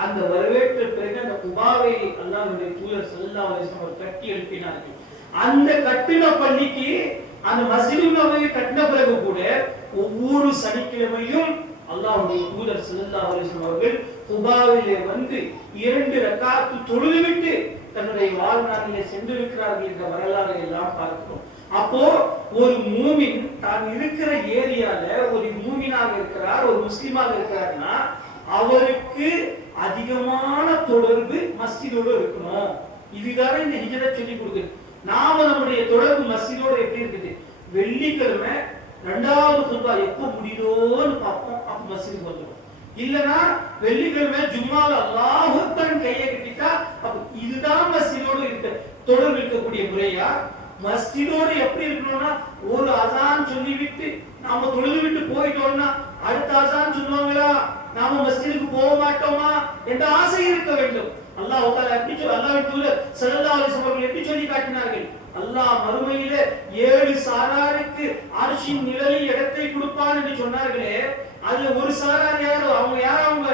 அந்த வரவேற்ற பிறகு அந்த குபாவை அல்லாஹ்வுடைய தூதர் ஸல்லல்லாஹு அலைஹி வஸல்லம் அவர்கள் கட்டி எழுப்பினார்கள். அந்த கட்டிட பள்ளிக்கு அந்த மஸ்ஜிது நபவி கட்டின பிறகு கூட ஒவ்வொரு சனிக்கிழமையும் அல்லாஹ்வுடைய தூதர் ஸல்லல்லாஹு அலைஹி வஸல்லம் அவர்கள் குபாவிலே வந்து 2 ரக்காத் தொழுதுவிட்டு தன்னுடைய வாழ்நாளிலே சென்றிருக்கிறார்கள் என்ற வரலாறு எல்லாம் பார்க்கிறோம். அப்போ ஒரு மூமின் தான் இருக்கிற ஏரியால ஒரு மூமினாக இருக்கிறார், ஒரு முஸ்லிமாக இருக்கிறார்னா அவருக்கு அதிகமான தொடர்பு மஸ்ஜிதோடு இருக்கணும். இதுதான் இந்த ஹிஜ்ரத் சொல்லி கொடுக்குது. நாம நம்முடைய தொடர்பு மஸ்ஜிதோட எப்படி இருக்குது? வெள்ளிக்கிழமை 2வது குத்பா எப்போ முடியுதோன்னு பார்ப்போம், அப்ப மஸ்ஜிதுக்கு வந்துடும். இல்லனா வெள்ளிக்கிழமை ஜும்மால அல்லாஹ் அக்பர் கையை கட்டிட்டா அப்ப இதுதான் மஸ்ஜிதோடு இருக்க தொடர்பு இருக்கக்கூடிய முறையா? மஸ்ஜிதோடு எப்படி இருக்கணும்னா ஒரு அசான் சொல்லிவிட்டு நாம தொழுது விட்டு போயிட்டோம்னா அடுத்த அசான் சொல்லுவாங்களா நாம மஸ்ஜிதுக்கு போக மாட்டோமா என்ற ஆசை இருக்க வேண்டும். அல்லாஹ் தஆலா எப்படி அல்லாஹ்வின் தூதர் ஸல்லல்லாஹு அலைஹி வஸல்லம் எப்படி சொல்லி காட்டினார்கள்? அல்லாஹ் மறுமையில 7 சாராருக்கு அர்ஷின் நிழலில் இடத்தை கொடுப்பான் என்று சொன்னார்களே, அதுல ஒரு சாரார் யாரோ? அவங்க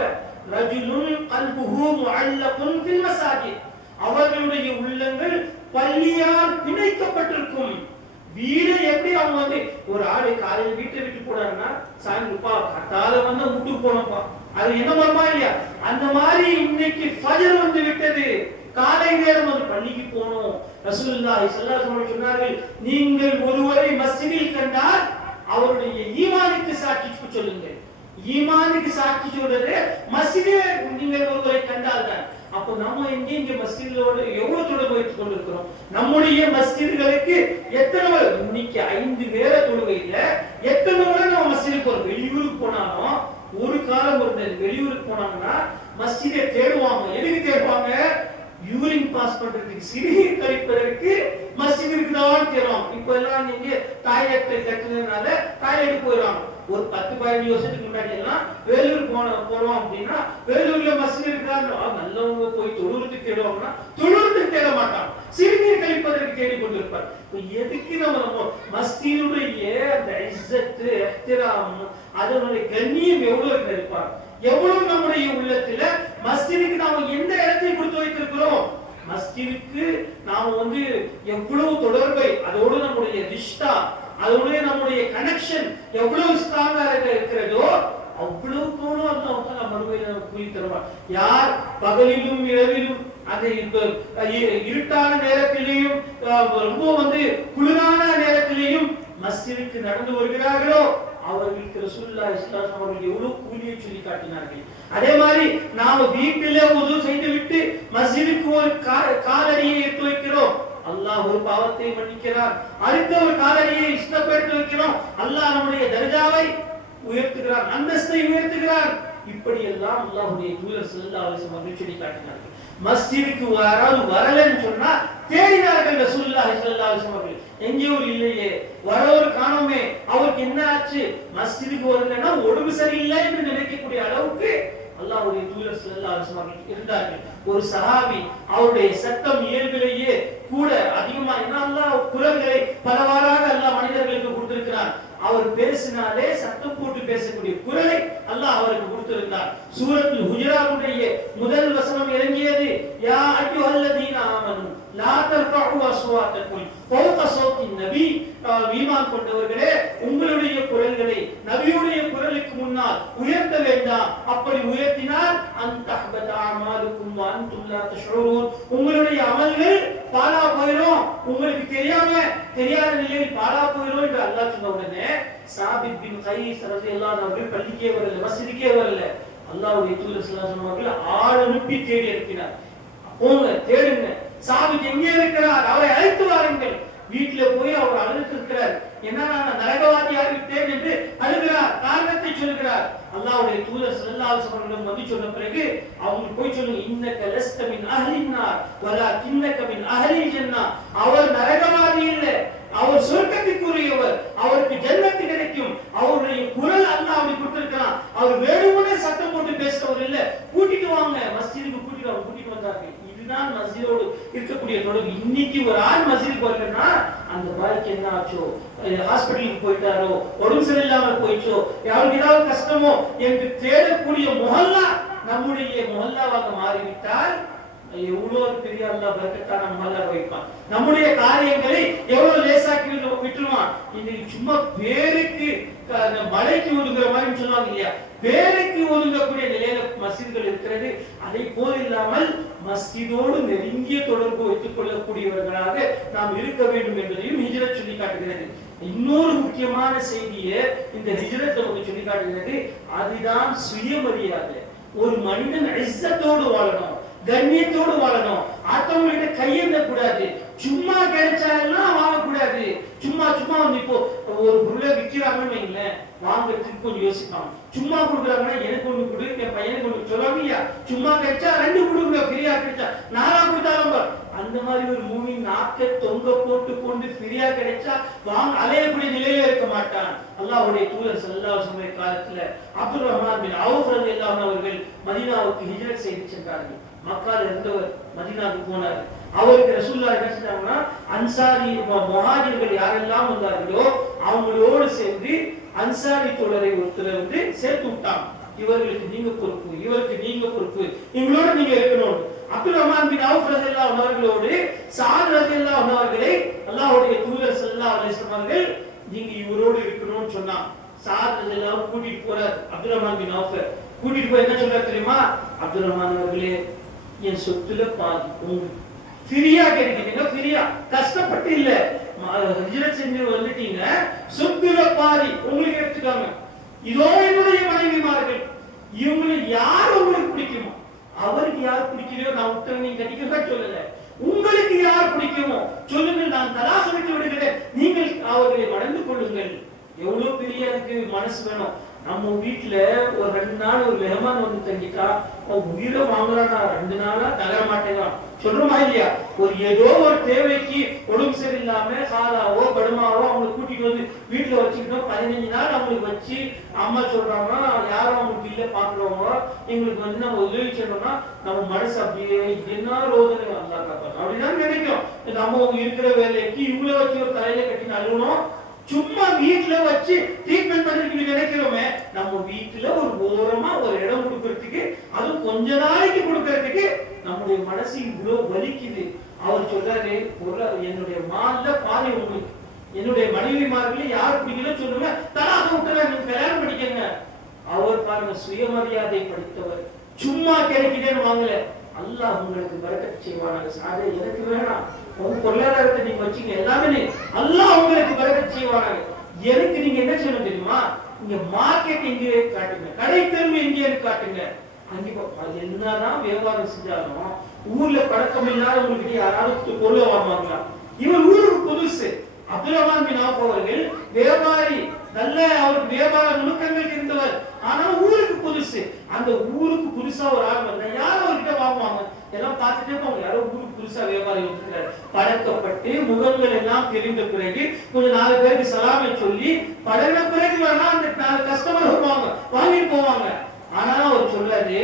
ரஜுலுன் கல்புஹு முஅல்லகுன் ஃபில் மசாஜித், அவர்களுடைய உள்ளங்கள் பள்ளியால் பிணைக்கப்பட்டிருக்கும். வீடு எப்படி அவங்க வந்து ஒரு ஆளு காலையில் வீட்டை விட்டு போனாருன்னா சாயங்காலம் கட்டால வந்து வீட்டுக்கு போனப்பா, அது என்ன மர்மா இல்லையா? அந்த மாதிரி இன்னைக்கு ஃபஜர் வந்து விட்டது, காலை நேரம் வந்து பள்ளிக்கு போனோம். ரசூலுல்லாஹி ஸல்லல்லாஹு அலைஹி வஸல்லம் சொன்னார்கள், நீங்கள் ஒருவரை மஸ்ஜிதில் கண்டால் அவருடைய ஈமானுக்கு சாட்சி சொல்லுங்கள். ஈமானுக்கு சாட்சி சொல்றது மஸ்ஜிதில் நீங்கள் ஒருவரை கண்டால் தான். அப்போ நம்ம எங்க மஸ்ஜிதோட எவ்வளவு தொடர்பு வைத்துக் கொண்டிருக்கிறோம்? நம்முடைய மஸ்ஜிதுகளுக்கு எத்தனை இன்னைக்கு 5 வேற தொழுகையில எத்தனை முறை நம்ம மஸ்ஜிதுக்கு போறோம்? வெளியூருக்கு போனாலும் ஒரு காலம் இருந்தது, வெளியூருக்கு போனாங்கன்னா மஸ்ஜிதை தேடுவாங்க. எதுக்கு தேடுவாங்க? யூரின் பாஸ் பண்றதுக்கு, சிறுநீர் கழிப்பதற்கு மஸ்ஜித் இருக்குதான் தேடுவாங்க. இப்ப எல்லாம் நீங்க டாய்லெட் கட்டுறதுனால டாய்லெட் போயிடுவாங்க. ஒரு 10-15 வருஷத்துக்கு முன்னாடி எல்லாம் வேலூர் போறோம் அப்படின்னா வேலூர்ல மஸ்ஜித் இருக்காங்க, நல்லவங்க போய் தொழுறதுக்கு தேடுவாங்கன்னா தொழுறதுக்கு தேட மாட்டாங்க, சிறுநீர் கழிப்பதற்கு தேடி கொண்டிருப்பார். எதுக்கு நம்ம மஸ்ஜிதுடைய அந்த இஸ்ஸத் இஹ்திராம் அதனுடைய கண்ணியம் எவ்வளவு இருப்பார்? எவ்வளவு நம்முடைய உள்ளத்துல மஸ்ஜிதுக்கு நாம எந்த இடத்தை கொடுத்து வைத்திருக்கிறோம்? மஸ்ஜிதுக்கு நாம வந்து எவ்வளவு தொடர்பை, அதோடு நம்முடைய ரிஷ்டா, அதோட நம்முடைய கனெக்ஷன் எவ்வளவு ஸ்ட்ராங்கா இருக்கிறதோ அவ்வளவு தோணும் அல்லாஹ் மறுமையில கூலி தருவார். யார் பகலிலும் இரவிலும் அந்த இருட்டான நேரத்திலேயும் ரொம்ப வந்து குளிரான நேரத்திலேயும் மஸ்ஜிதுக்கு நடந்து வருகிறார்களோ அவர்களுக்கு ரசூலுல்லாஹி ஸல்லல்லாஹு அலைஹி வஸல்லம் அவர்கள் எவ்வளவு கூலியை சொல்லி காட்டினார்கள். அதே மாதிரி நாம வீட்டிலே wudu செய்து விட்டு மஸ்ஜிதுக்கு ஒரு காலடியை எடுத்து வைக்கிறோம், அல்லாஹ் ஒரு பாவத்தை மன்னிக்கிறார். அடுத்த ஒரு காலடியை இஷ்டப்பட்டு வைக்கிறோம், அல்லாஹ் நம்முடைய தர்ஜாவை உயர்த்துகிறார், அந்தஸ்தை உயர்த்துகிறார். இப்படி எல்லாம் அல்லாஹ்வுடைய தூதர் ஸல்லல்லாஹு அலைஹி வஸல்லம் சொல்லி காட்டினார்கள். மஸ்ஜிதுக்கு யாராவது வரலன்னு சொன்னா தேடினார்கள் ரசூலுல்லாஹி ஸல்லல்லாஹு அலைஹி வஸல்லம். எங்கேயும் இல்லையே, வரவர் காணோமே, அவருக்கு என்ன ஆச்சு? மஸ்ஜிதுக்கு வரலன்னா உடம்பு சரியில்லை என்று நினைக்கக்கூடிய அளவுக்கு அல்லாஹ்வுடைய தூதர் ஸல்லல்லாஹு அலைஹி வஸல்லம் இருந்தார்கள். ஒரு சஹாபி அவருடைய சத்தம் இயல்பிலேயே கூட அதிகமா என்ன அல்லாஹ் குரல்களை பலவாறாக அல்லாஹ் மனிதர்களுக்கு கொடுத்திருக்கிறார். அவர் பேசினாலே சத்தம் போட்டு பேசக்கூடிய குரலை அல்லாஹ் அவருக்கு கொடுத்திருந்தார். சூரத்துல் ஹுஜராத்துடைய முதல் வசனம் இறங்கியது, யா அய்யுஹல்லதீன ஆமனு லா தர்ஃபஉ அஸ்வாத்தக்கும் ஃபௌக ஸௌத்தின் நபி, ஈமான் கொண்டவர்களே உங்களுடைய குரல்களை நபியுடைய குரலுக்கு முன்னால் உயர்த்த வேண்டாம். அப்படி உயர்த்தினால் அன்தஹ்பத அமாலுக்கும் அமலுக்கும் வஅன்தும் லா தஷ்உரூன், உங்களுடைய அமல்கள் பாழா போயிடும், உங்களுக்கு தெரியாத நிலையில் பாழா போயிடும் என்று அல்லாஹ் சொன்ன உடனே சாபித் பின் கைஸ் ரலியல்லாஹு அன்ஹு அவர்கள் பள்ளிக்கே வரல, மஸ்ஜிதுக்கே வரல. அல்லாஹ்வுடைய தூதர் ஸல்லல்லாஹு அலைஹி வஸல்லம் அவர்கள் ஆள் அனுப்பி தேடி அனுப்பினார். போங்க தேடுங்க, சாபித் எங்கே இருக்கிறார், அவரை அழைத்து வாருங்கள். வீட்டுல போய் அவர் அழுது இருக்கிறார். என்ன, நான் நரகவாதியாக விட்டேன் என்று அழுகிறார், காரணத்தை சொல்கிறார். அல்லாஹ்வுடைய தூதர் ஸல்லல்லாஹு அலைஹி வஸல்லம் வந்து சொன்ன பிறகு அவங்க போய் சொல்லுங்க, இன்னக லஸ்த மின் அஹ்லின் நார் வலாகின்னக மின் அஹ்லில் ஜன்னah. அவர் நரகவாதி இல்ல, அவர் சொர்க்கத்துக்குரியவர், அவருக்கு ஜன்னத் கிடைக்கும். அவருடைய குரல் அல்லாஹ் அப்படி கொடுத்திருக்கிறான். அவர் வேணும்னே சத்தம் போட்டு பேசுறவர் இல்ல. கூட்டிட்டு வாங்க, மஸ்ஜிதுக்கு கூட்டிட்டு வாங்க. கூட்டிட்டு வந்தாங்க. இதுதான் மஸ்ஜிதோடு இருக்கக்கூடிய தொடர்பு. இன்னைக்கு ஒரு ஆள் மஸ்ஜிதுக்கு வரலன்னா அந்த பாய்க்கு என்ன ஆச்சோ, ஹாஸ்பிட்டலுக்கு போயிட்டாரோ, உடம்பு சரியில்லாம போயிச்சோ, யாருக்கு ஏதாவது கஷ்டமோ என்று தேடக்கூடிய முஹல்லா நம்முடைய முஹல்லாவாக மாறிவிட்டால் எவ்வளவு பெரிய அல்லாஹ் பரக்கத்தான முஹல்லா வைப்பான். நம்முடைய காரியங்களை எவ்வளவு லேசாக்கி விட்டுருவான். இன்னைக்கு சும்மா பேருக்கு மலைக்கு ஒதுங்குற மாதிரி சொன்னாங்க இல்லையா, பேருக்கு ஒதுங்கக்கூடிய நிலையில மஸ்ஜிதுகள் இருக்கிறது. அதை போல் இல்லாமல் மஸ்ஜிதோடு நெருங்கிய தொடர்பு வைத்துக் கொள்ளக்கூடியவர்களாக நாம் இருக்க வேண்டும் என்பதையும் ஹிஜ்ரத் சொல்லி காட்டுகிறது. இன்னொரு முக்கியமான செய்தியை இந்த ஹிஜ்ரத் நமக்கு சொல்லி காட்டுகிறது. அதுதான் சுயமரியாதை. ஒரு மனிதன் இஸ்ஸத்தோடு வாழணும், கண்ணியத்தோடு வாழணும். அடுத்தவங்ககிட்ட கையெழுந்த கூடாது, சும்மா கிடைச்சாலும் வாங்கக்கூடாது. சும்மா வந்து இப்போ ஒரு பொருளை விற்கிறாங்கன்னு வைங்களேன், வாங்கறதுக்கு கொஞ்சம் யோசிப்பாங்க. சும்மா கொடுக்குறாங்கன்னா எனக்கு ஒண்ணு கொடு, என் பையனுக்கு ஒண்ணு சொல்லாமையா, சும்மா கிடைச்சா 2 கொடுங்க, ஃப்ரீயா கிடைச்சா 4 கொடுத்தாலும் அந்த மாதிரி ஒரு மூமின் நாக்கை தொங்க போட்டு கொண்டு ஃப்ரீயா கிடைச்சா வாங்க அலையக்கூடிய நிலையில இருக்க மாட்டான். அல்லாஹ்வுடைய தூதர் ஸல்லல்லாஹு அலைஹி வஸல்லம் காலத்துல அப்துல் ரஹ்மான் பின் அவுஃப் ரலியல்லாஹு அன்ஹு அவர்கள் மதீனாவுக்கு ஹிஜ்ரத் செய்து சென்றார்கள். மக்கால இருந்தவர் மதீனாவுக்கு போனார். அவருக்கு ரசூலுல்லாஹ் என்ன செஞ்சாங்கன்னா, அன்சாரி முஹாஜிர்கள் யாரெல்லாம் வந்தார்களோ அவங்களோடு சேர்ந்து அன்சாரி தோழரை ஒருத்தரை வந்து சேர்த்து விட்டாங்க. இவர்களுக்கு நீங்க பொறுப்பு, இவருக்கு நீங்க பொறுப்பு, இவங்களோட நீங்க இருக்கணும். அப்துல் ரஹ்மான் பின் அவுஃப் ரலியல்லாஹு அன்ஹு அவர்களோடு சாத் ரலியல்லாஹு அன்ஹு அவர்களை அல்லாஹ்வுடைய தூதர் ஸல்லல்லாஹு அலைஹி வஸல்லம் அவர்கள் நீங்க இவரோடு இருக்கணும்னு சொன்னா சாத் ரலியல்லாஹு அன்ஹு கூட்டிட்டு போறார். அப்துல் ரஹ்மான் பின் அவுஃப் கூட்டிட்டு போய் என்ன சொல்றாரு தெரியுமா, அப்துல் ரஹ்மான் அவர்களே, என் சொத்துல பாதி உங்களுக்கு ஃப்ரீயா கிடைக்குதுங்க, ஃப்ரீயா கஷ்டப்பட்டு இல்ல, ஹிஜ்ரத் செஞ்சு வந்துட்டீங்க, சொத்துல பாதி உங்களுக்கு எடுத்துக்காங்க. இதோ என்னுடைய மனைவிமார்கள், இவங்களை யார் உங்களுக்கு பிடிக்குமோ, அவருக்கு யார் பிடிக்கலையோ நான் விட்டு நீங்க கட்டிக்க சொல்லல, உங்களுக்கு யார் பிடிக்குமோ சொல்லுங்கள், நான் தலாக் விட்டு விடுகிறேன், நீங்கள் அவர்களை மணந்து கொள்ளுங்கள். எவ்வளவு பெரிய அதுக்கு மனசு வேணும். நம்ம வீட்டுல ஒரு 2 நாள் ஒரு மெஹமான் வந்து தங்கிட்டா உயிரை வாங்கலாம்னா 2 நாளா தகர மாட்டேங்கிறான், சொல்றோமா இல்லையா? ஏதோ ஒரு தேவைக்கு உடம்பு சரியில்லாம சாதாவோ படுமாவோ அவங்க கூட்டிட்டு வந்து வீட்டுல வச்சுக்கிட்டோம். 15 நாள் அவங்களுக்கு வச்சு அம்மா சொல்றாங்கன்னா யாரும் அவங்களுக்கு இல்ல பாக்குறவங்க எங்களுக்கு வந்து நம்ம உதவி செய்யணும்னா நம்ம மனசு அப்படியே என்ன ரோதனை வந்தா காப்பாங்க அப்படிதான் நினைக்கிறோம். நம்ம இருக்கிற வேலைக்கு இவ்வளவு வச்சு ஒரு தலையில கட்டி அழுகணும், சும்மா வீட்டுல வச்சு ட்ரீட்மெண்ட் பண்ணிட்டு நினைக்கிறோமே, நம்ம வீட்டுல ஒரு ஓரமா ஒரு இடம் கொடுக்கறதுக்கு, அதுவும் கொஞ்ச நாளைக்கு கொடுக்கறதுக்கு நம்முடைய மனசு இவ்வளவு வலிக்குது. அவர் சொல்றாரு, என்னுடைய மால்ல பாதி உங்களுக்கு, என்னுடைய மனைவிமார்களே யார் பிடிக்கல சொல்லுங்க, தலாக விட்டுற, நீங்க கல்யாணம் பண்ணிக்கங்க. அவர் பாருங்க சுயமரியாதை படித்தவர், சும்மா கிடைக்குதேன்னு வாங்கல. அல்லாஹ் உங்களுக்கு பரக்கத் செய்வானாக. சாதே எனக்கு வேணாம், உங்க பொருளாதாரத்தை நீங்க வச்சுங்க, எல்லாமே அல்லாஹ் உங்களுக்கு பரக்கத் செய்வானாக. எனக்கு நீங்க என்ன செய்யணும் தெரியுமா, இங்க மார்க்கெட் எங்கே காட்டுங்க, கடை தெருவு எங்கே காட்டுங்க. அங்கே என்னதான் வியாபாரம் செஞ்சாலும் ஊர்ல பழக்கம் இல்லாத உங்களுக்கு யாராவது பொருளை வாங்குவாங்களா? இவர் ஊருக்கு புதுசு. அப்துல் ரஹ்மான் பின் அவுஃப் அவர்கள் வியாபாரி, நல்ல அவருக்கு வியாபார நுணுக்கங்கள் இருந்தவர், ஆனா ஊருக்கு புதுசு. அந்த ஊருக்கு புதுசா ஒரு ஆள் வந்தா யாரும் அவர்கிட்ட வாங்குவாங்க, எல்லாம் பார்த்துட்டே போங்க, யாரோ ஊருக்கு புதுசா வியாபாரி இருக்கிறார். பழக்கப்பட்டு முகங்கள் எல்லாம் தெரிந்த பிறகு கொஞ்சம் 4 பேருக்கு சலாமை சொல்லி பழகின பிறகு வேணா அந்த 4 கஸ்டமர் வருவாங்க, வாங்கிட்டு போவாங்க. ஆனா அவர் சொல்றாரு,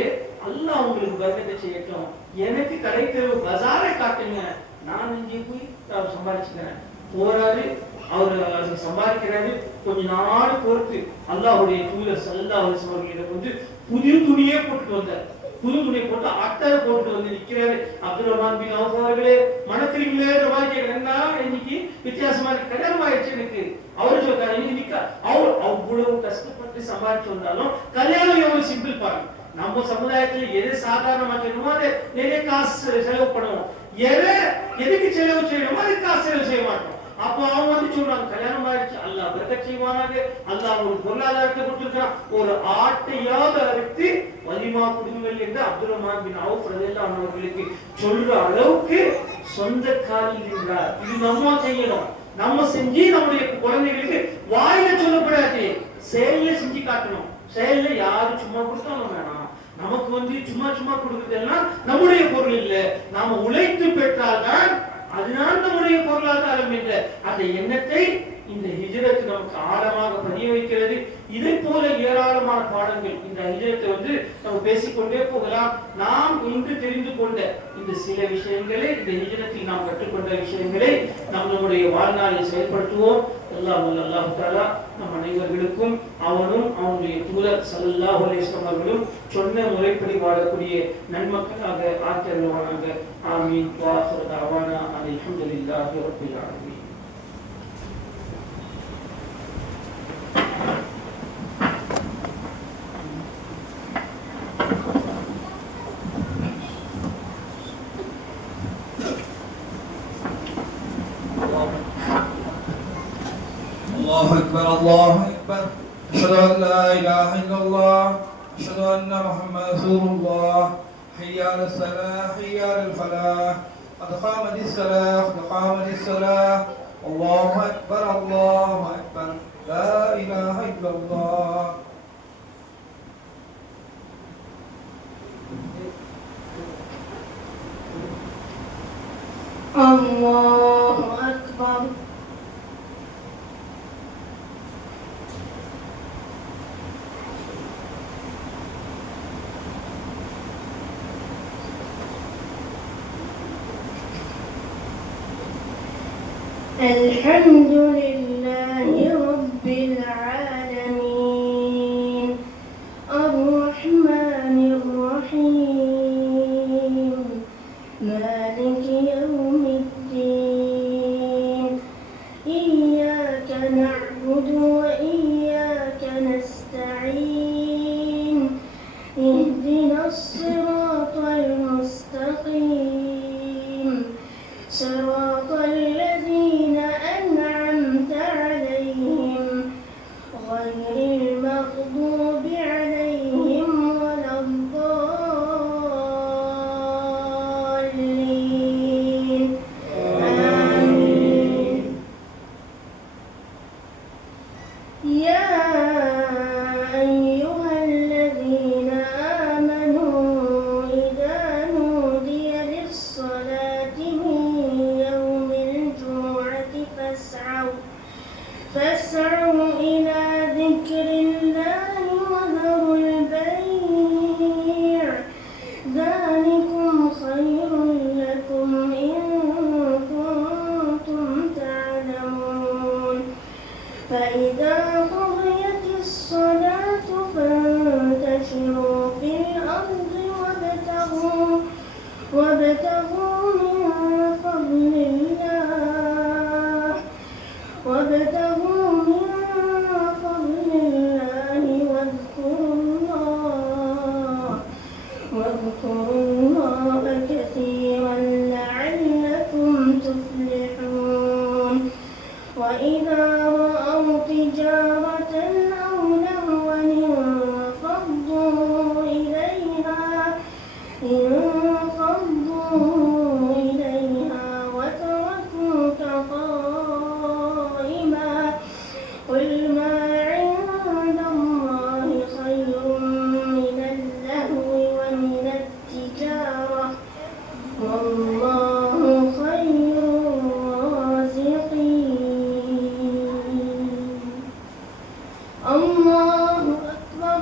அல்லாஹ் உங்களுக்கு பரக்கத்தை செய்யட்டும், எனக்கு கடை தெரு பஜாரை காட்டுங்க, நான் இங்கே போய் சம்பாதிச்சுக்கிறேன். போறாரு, அவர் சம்பாதிக்கிறாரு. கொஞ்ச நாள் பொறுத்து அல்லாஹ்வுடைய தூதர் ஸல்லல்லாஹு அலைஹி வஸல்லம் வந்து புதிய துணியே போட்டுட்டு வந்தார். புது துணியை போட்டு அட்டை போட்டு வந்து நிக்கிறாரு. அப்துல் ரஹ்மான் பின் அவுஃப் அவர்களே, மணக்கிறீங்களே மாதிரி கேட்கறா, இன்னைக்கு வித்தியாசமா கல்யாணம் ஆயிடுச்சு எனக்கு. அவரு சொல்றாரு, இன்னைக்கு நிக்க அவர் அவ்வளவு கஷ்டப்பட்டு சம்பாதிச்சு வந்தாலும் கல்யாணம் எவ்வளவு சிம்பிள் பாருங்க. நம்ம சமுதாயத்துல எது சாதாரணமா செய்யணுமோ அது நிறைய காசு செலவு பண்ணுவோம், எதுக்கு செலவு செய்யணுமோ அது காசு செலவு செய்ய மாட்டோம். அப்போ அவங்க வந்து சொல்றாங்க, கல்யாணம் ஆயிடுச்சு, அல்லாஹ் பரக்கத் செய்வானாக, அல்லாஹ் ஒரு பொருளாதாரத்தை கொடுத்திருக்கான், ஒரு ஆட்டையாவது அறுத்து வலிமா கொடுங்கள் என்று அப்துல் ரஹ்மான் பின் அவுஃப் ரலியல்லாஹு அன்ஹு அவர்களுக்கு சொல்ற அளவுக்கு சொந்த காலில் நின்றார். இது நம்ம செய்யணும். நம்ம செஞ்சு நம்முடைய குழந்தைகளுக்கு வாயில சொல்லக்கூடாது, செயல்ல செஞ்சு காட்டணும். செயல்ல யாரும் சும்மா கொடுத்தாலும் வேணாம். நமக்கு வந்து சும்மா சும்மா கொடுக்கறதெல்லாம் நம்முடைய பொருள் இல்ல, நாம உழைத்து பெற்றால்தான் அதனால் நம்முடைய பொருளாதாரம் என்ற அந்த எண்ணத்தை இந்த ஹிஜ்ரத் நமக்கு ஆழமாக பதிய வைக்கிறது. இதை போல ஏராளமான பாடங்கள் இந்த ஹிஜ்ரத்தை வந்து நம்ம பேசிக்கொண்டே போகலாம். நாம் இன்று தெரிந்து கொண்ட இந்த சில விஷயங்களை, இந்த ஹிஜ்ரத்தில் நாம் கற்றுக்கொண்ட விஷயங்களை நாம் நம்முடைய வாழ்நாளில் செயல்படுத்துவோம். அல்லாஹ் தஆலா நம் அனைவர்களுக்கும் அவனும் அவனுடைய தூதர் ஸல்லல்லாஹு அலைஹி வஸல்லம் அவர்களும் சொன்ன முறைப்படி வாழக்கூடிய நன்மக்களாக ஆக்கியருள்வானாக. ஆமீன். வாஹிரு தஅவானா அல்ஹம்துலில்லாஹி ரப்பில் ஆலமீன். الله أكبر الله أكبر أشهد أن لا إله إلا الله أشهد أن محمد رسول الله حي على الصلاة حي على الفلاح قد قامت الصلاة قد قامت الصلاة الله أكبر الله أكبر لا إله إلا الله. الله أكبر. الحمد لله رب العالمين الرحمن الرحيم مالك يوم الدين إياك نعبد وإياك نستعين اهدنا الصراط المستقيم صراط الذين أنعمت عليهم غير المغضوب عليهم ولا الضالين آمين. يا أيها الذين آمنوا إذا نودي للصلاة من يوم الجمعة فاسعوا إلى ذكر الله وذروا البيع ذلكم خير لكم إن كنتم تعلمون. فإذا قضيت الصلاة فانتشروا في الأرض وابتغوا من فضل الله واذكروا الله كثيرا لعلكم تفلحون. وإذا رأوا تجارة أو لهوا انفضوا إليها وتركوك قائما قل ما عند الله خير من اللهو ومن التجارة والله خير الرازقين. الله أكبر.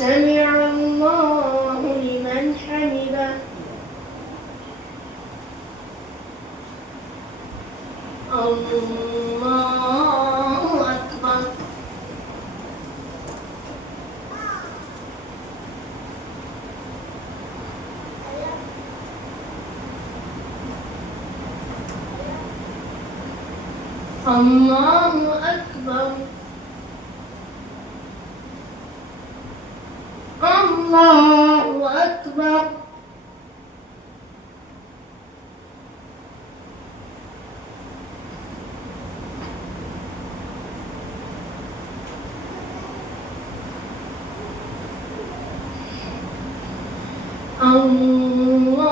سمع الله لمن حمده. الله أكبر. الله أكبر الله أكبر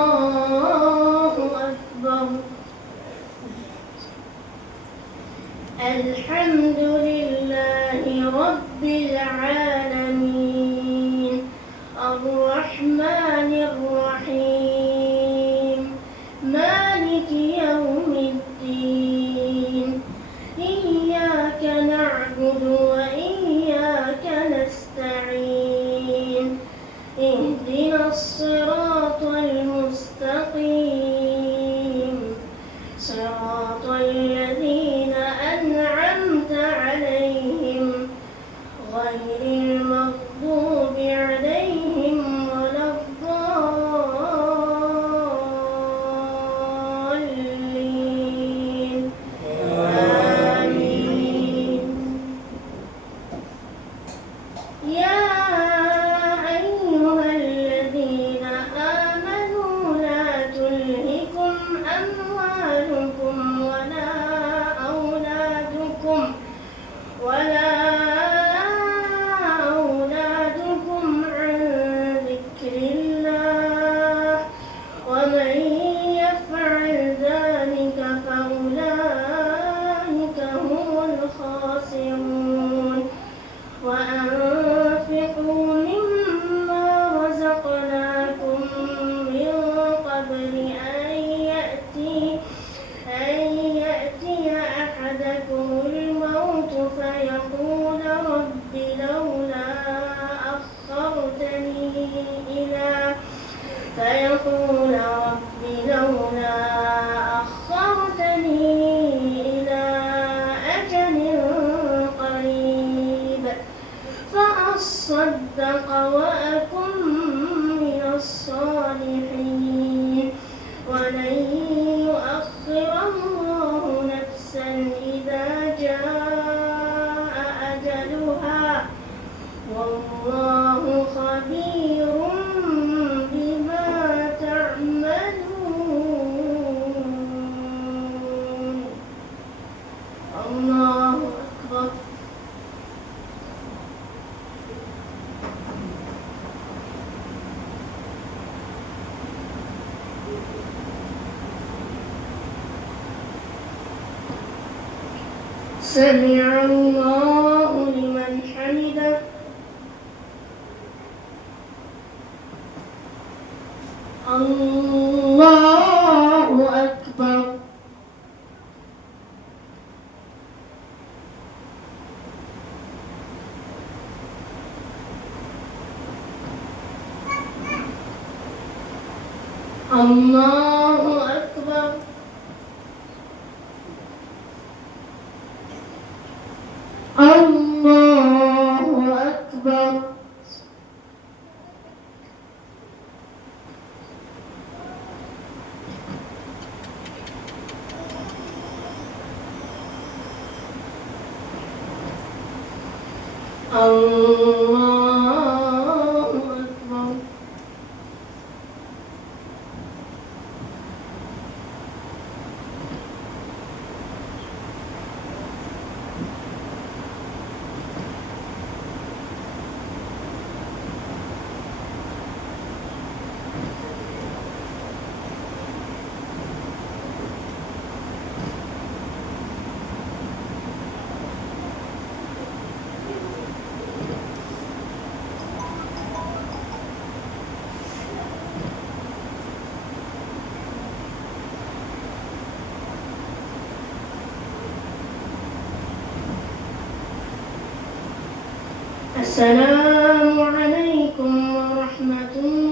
الله أكبر الحمد لله رب العالمين الرحمن الرحيم مالك يوم الدين إياك نعبد وإياك نستعين اهدنا الصراط المستقيم صراط الذين أنعمت عليهم غير المغضوب عليهم ولا الضالين آمين يا أيها الذين آمنوا لا تلهكم أموالكم ولا أولادكم عن ذكر الله ومن يفعل ذلك فأولئك هم الخاسرون وأنفقوا مما رزقناكم من قبل أن يأتي أحدكم الموت فيقول رب لولا أخرتني إلى أجل قريب فأصدق وأكن من الصالحين ولن يؤخر الله نفسا إذا جاء أجلها والله خبير بما تعملون الله أكبر سمع الله لمن حمده الله أكبر الله أكبر الله أكبر الله أكبر السلام عليكم ورحمة الله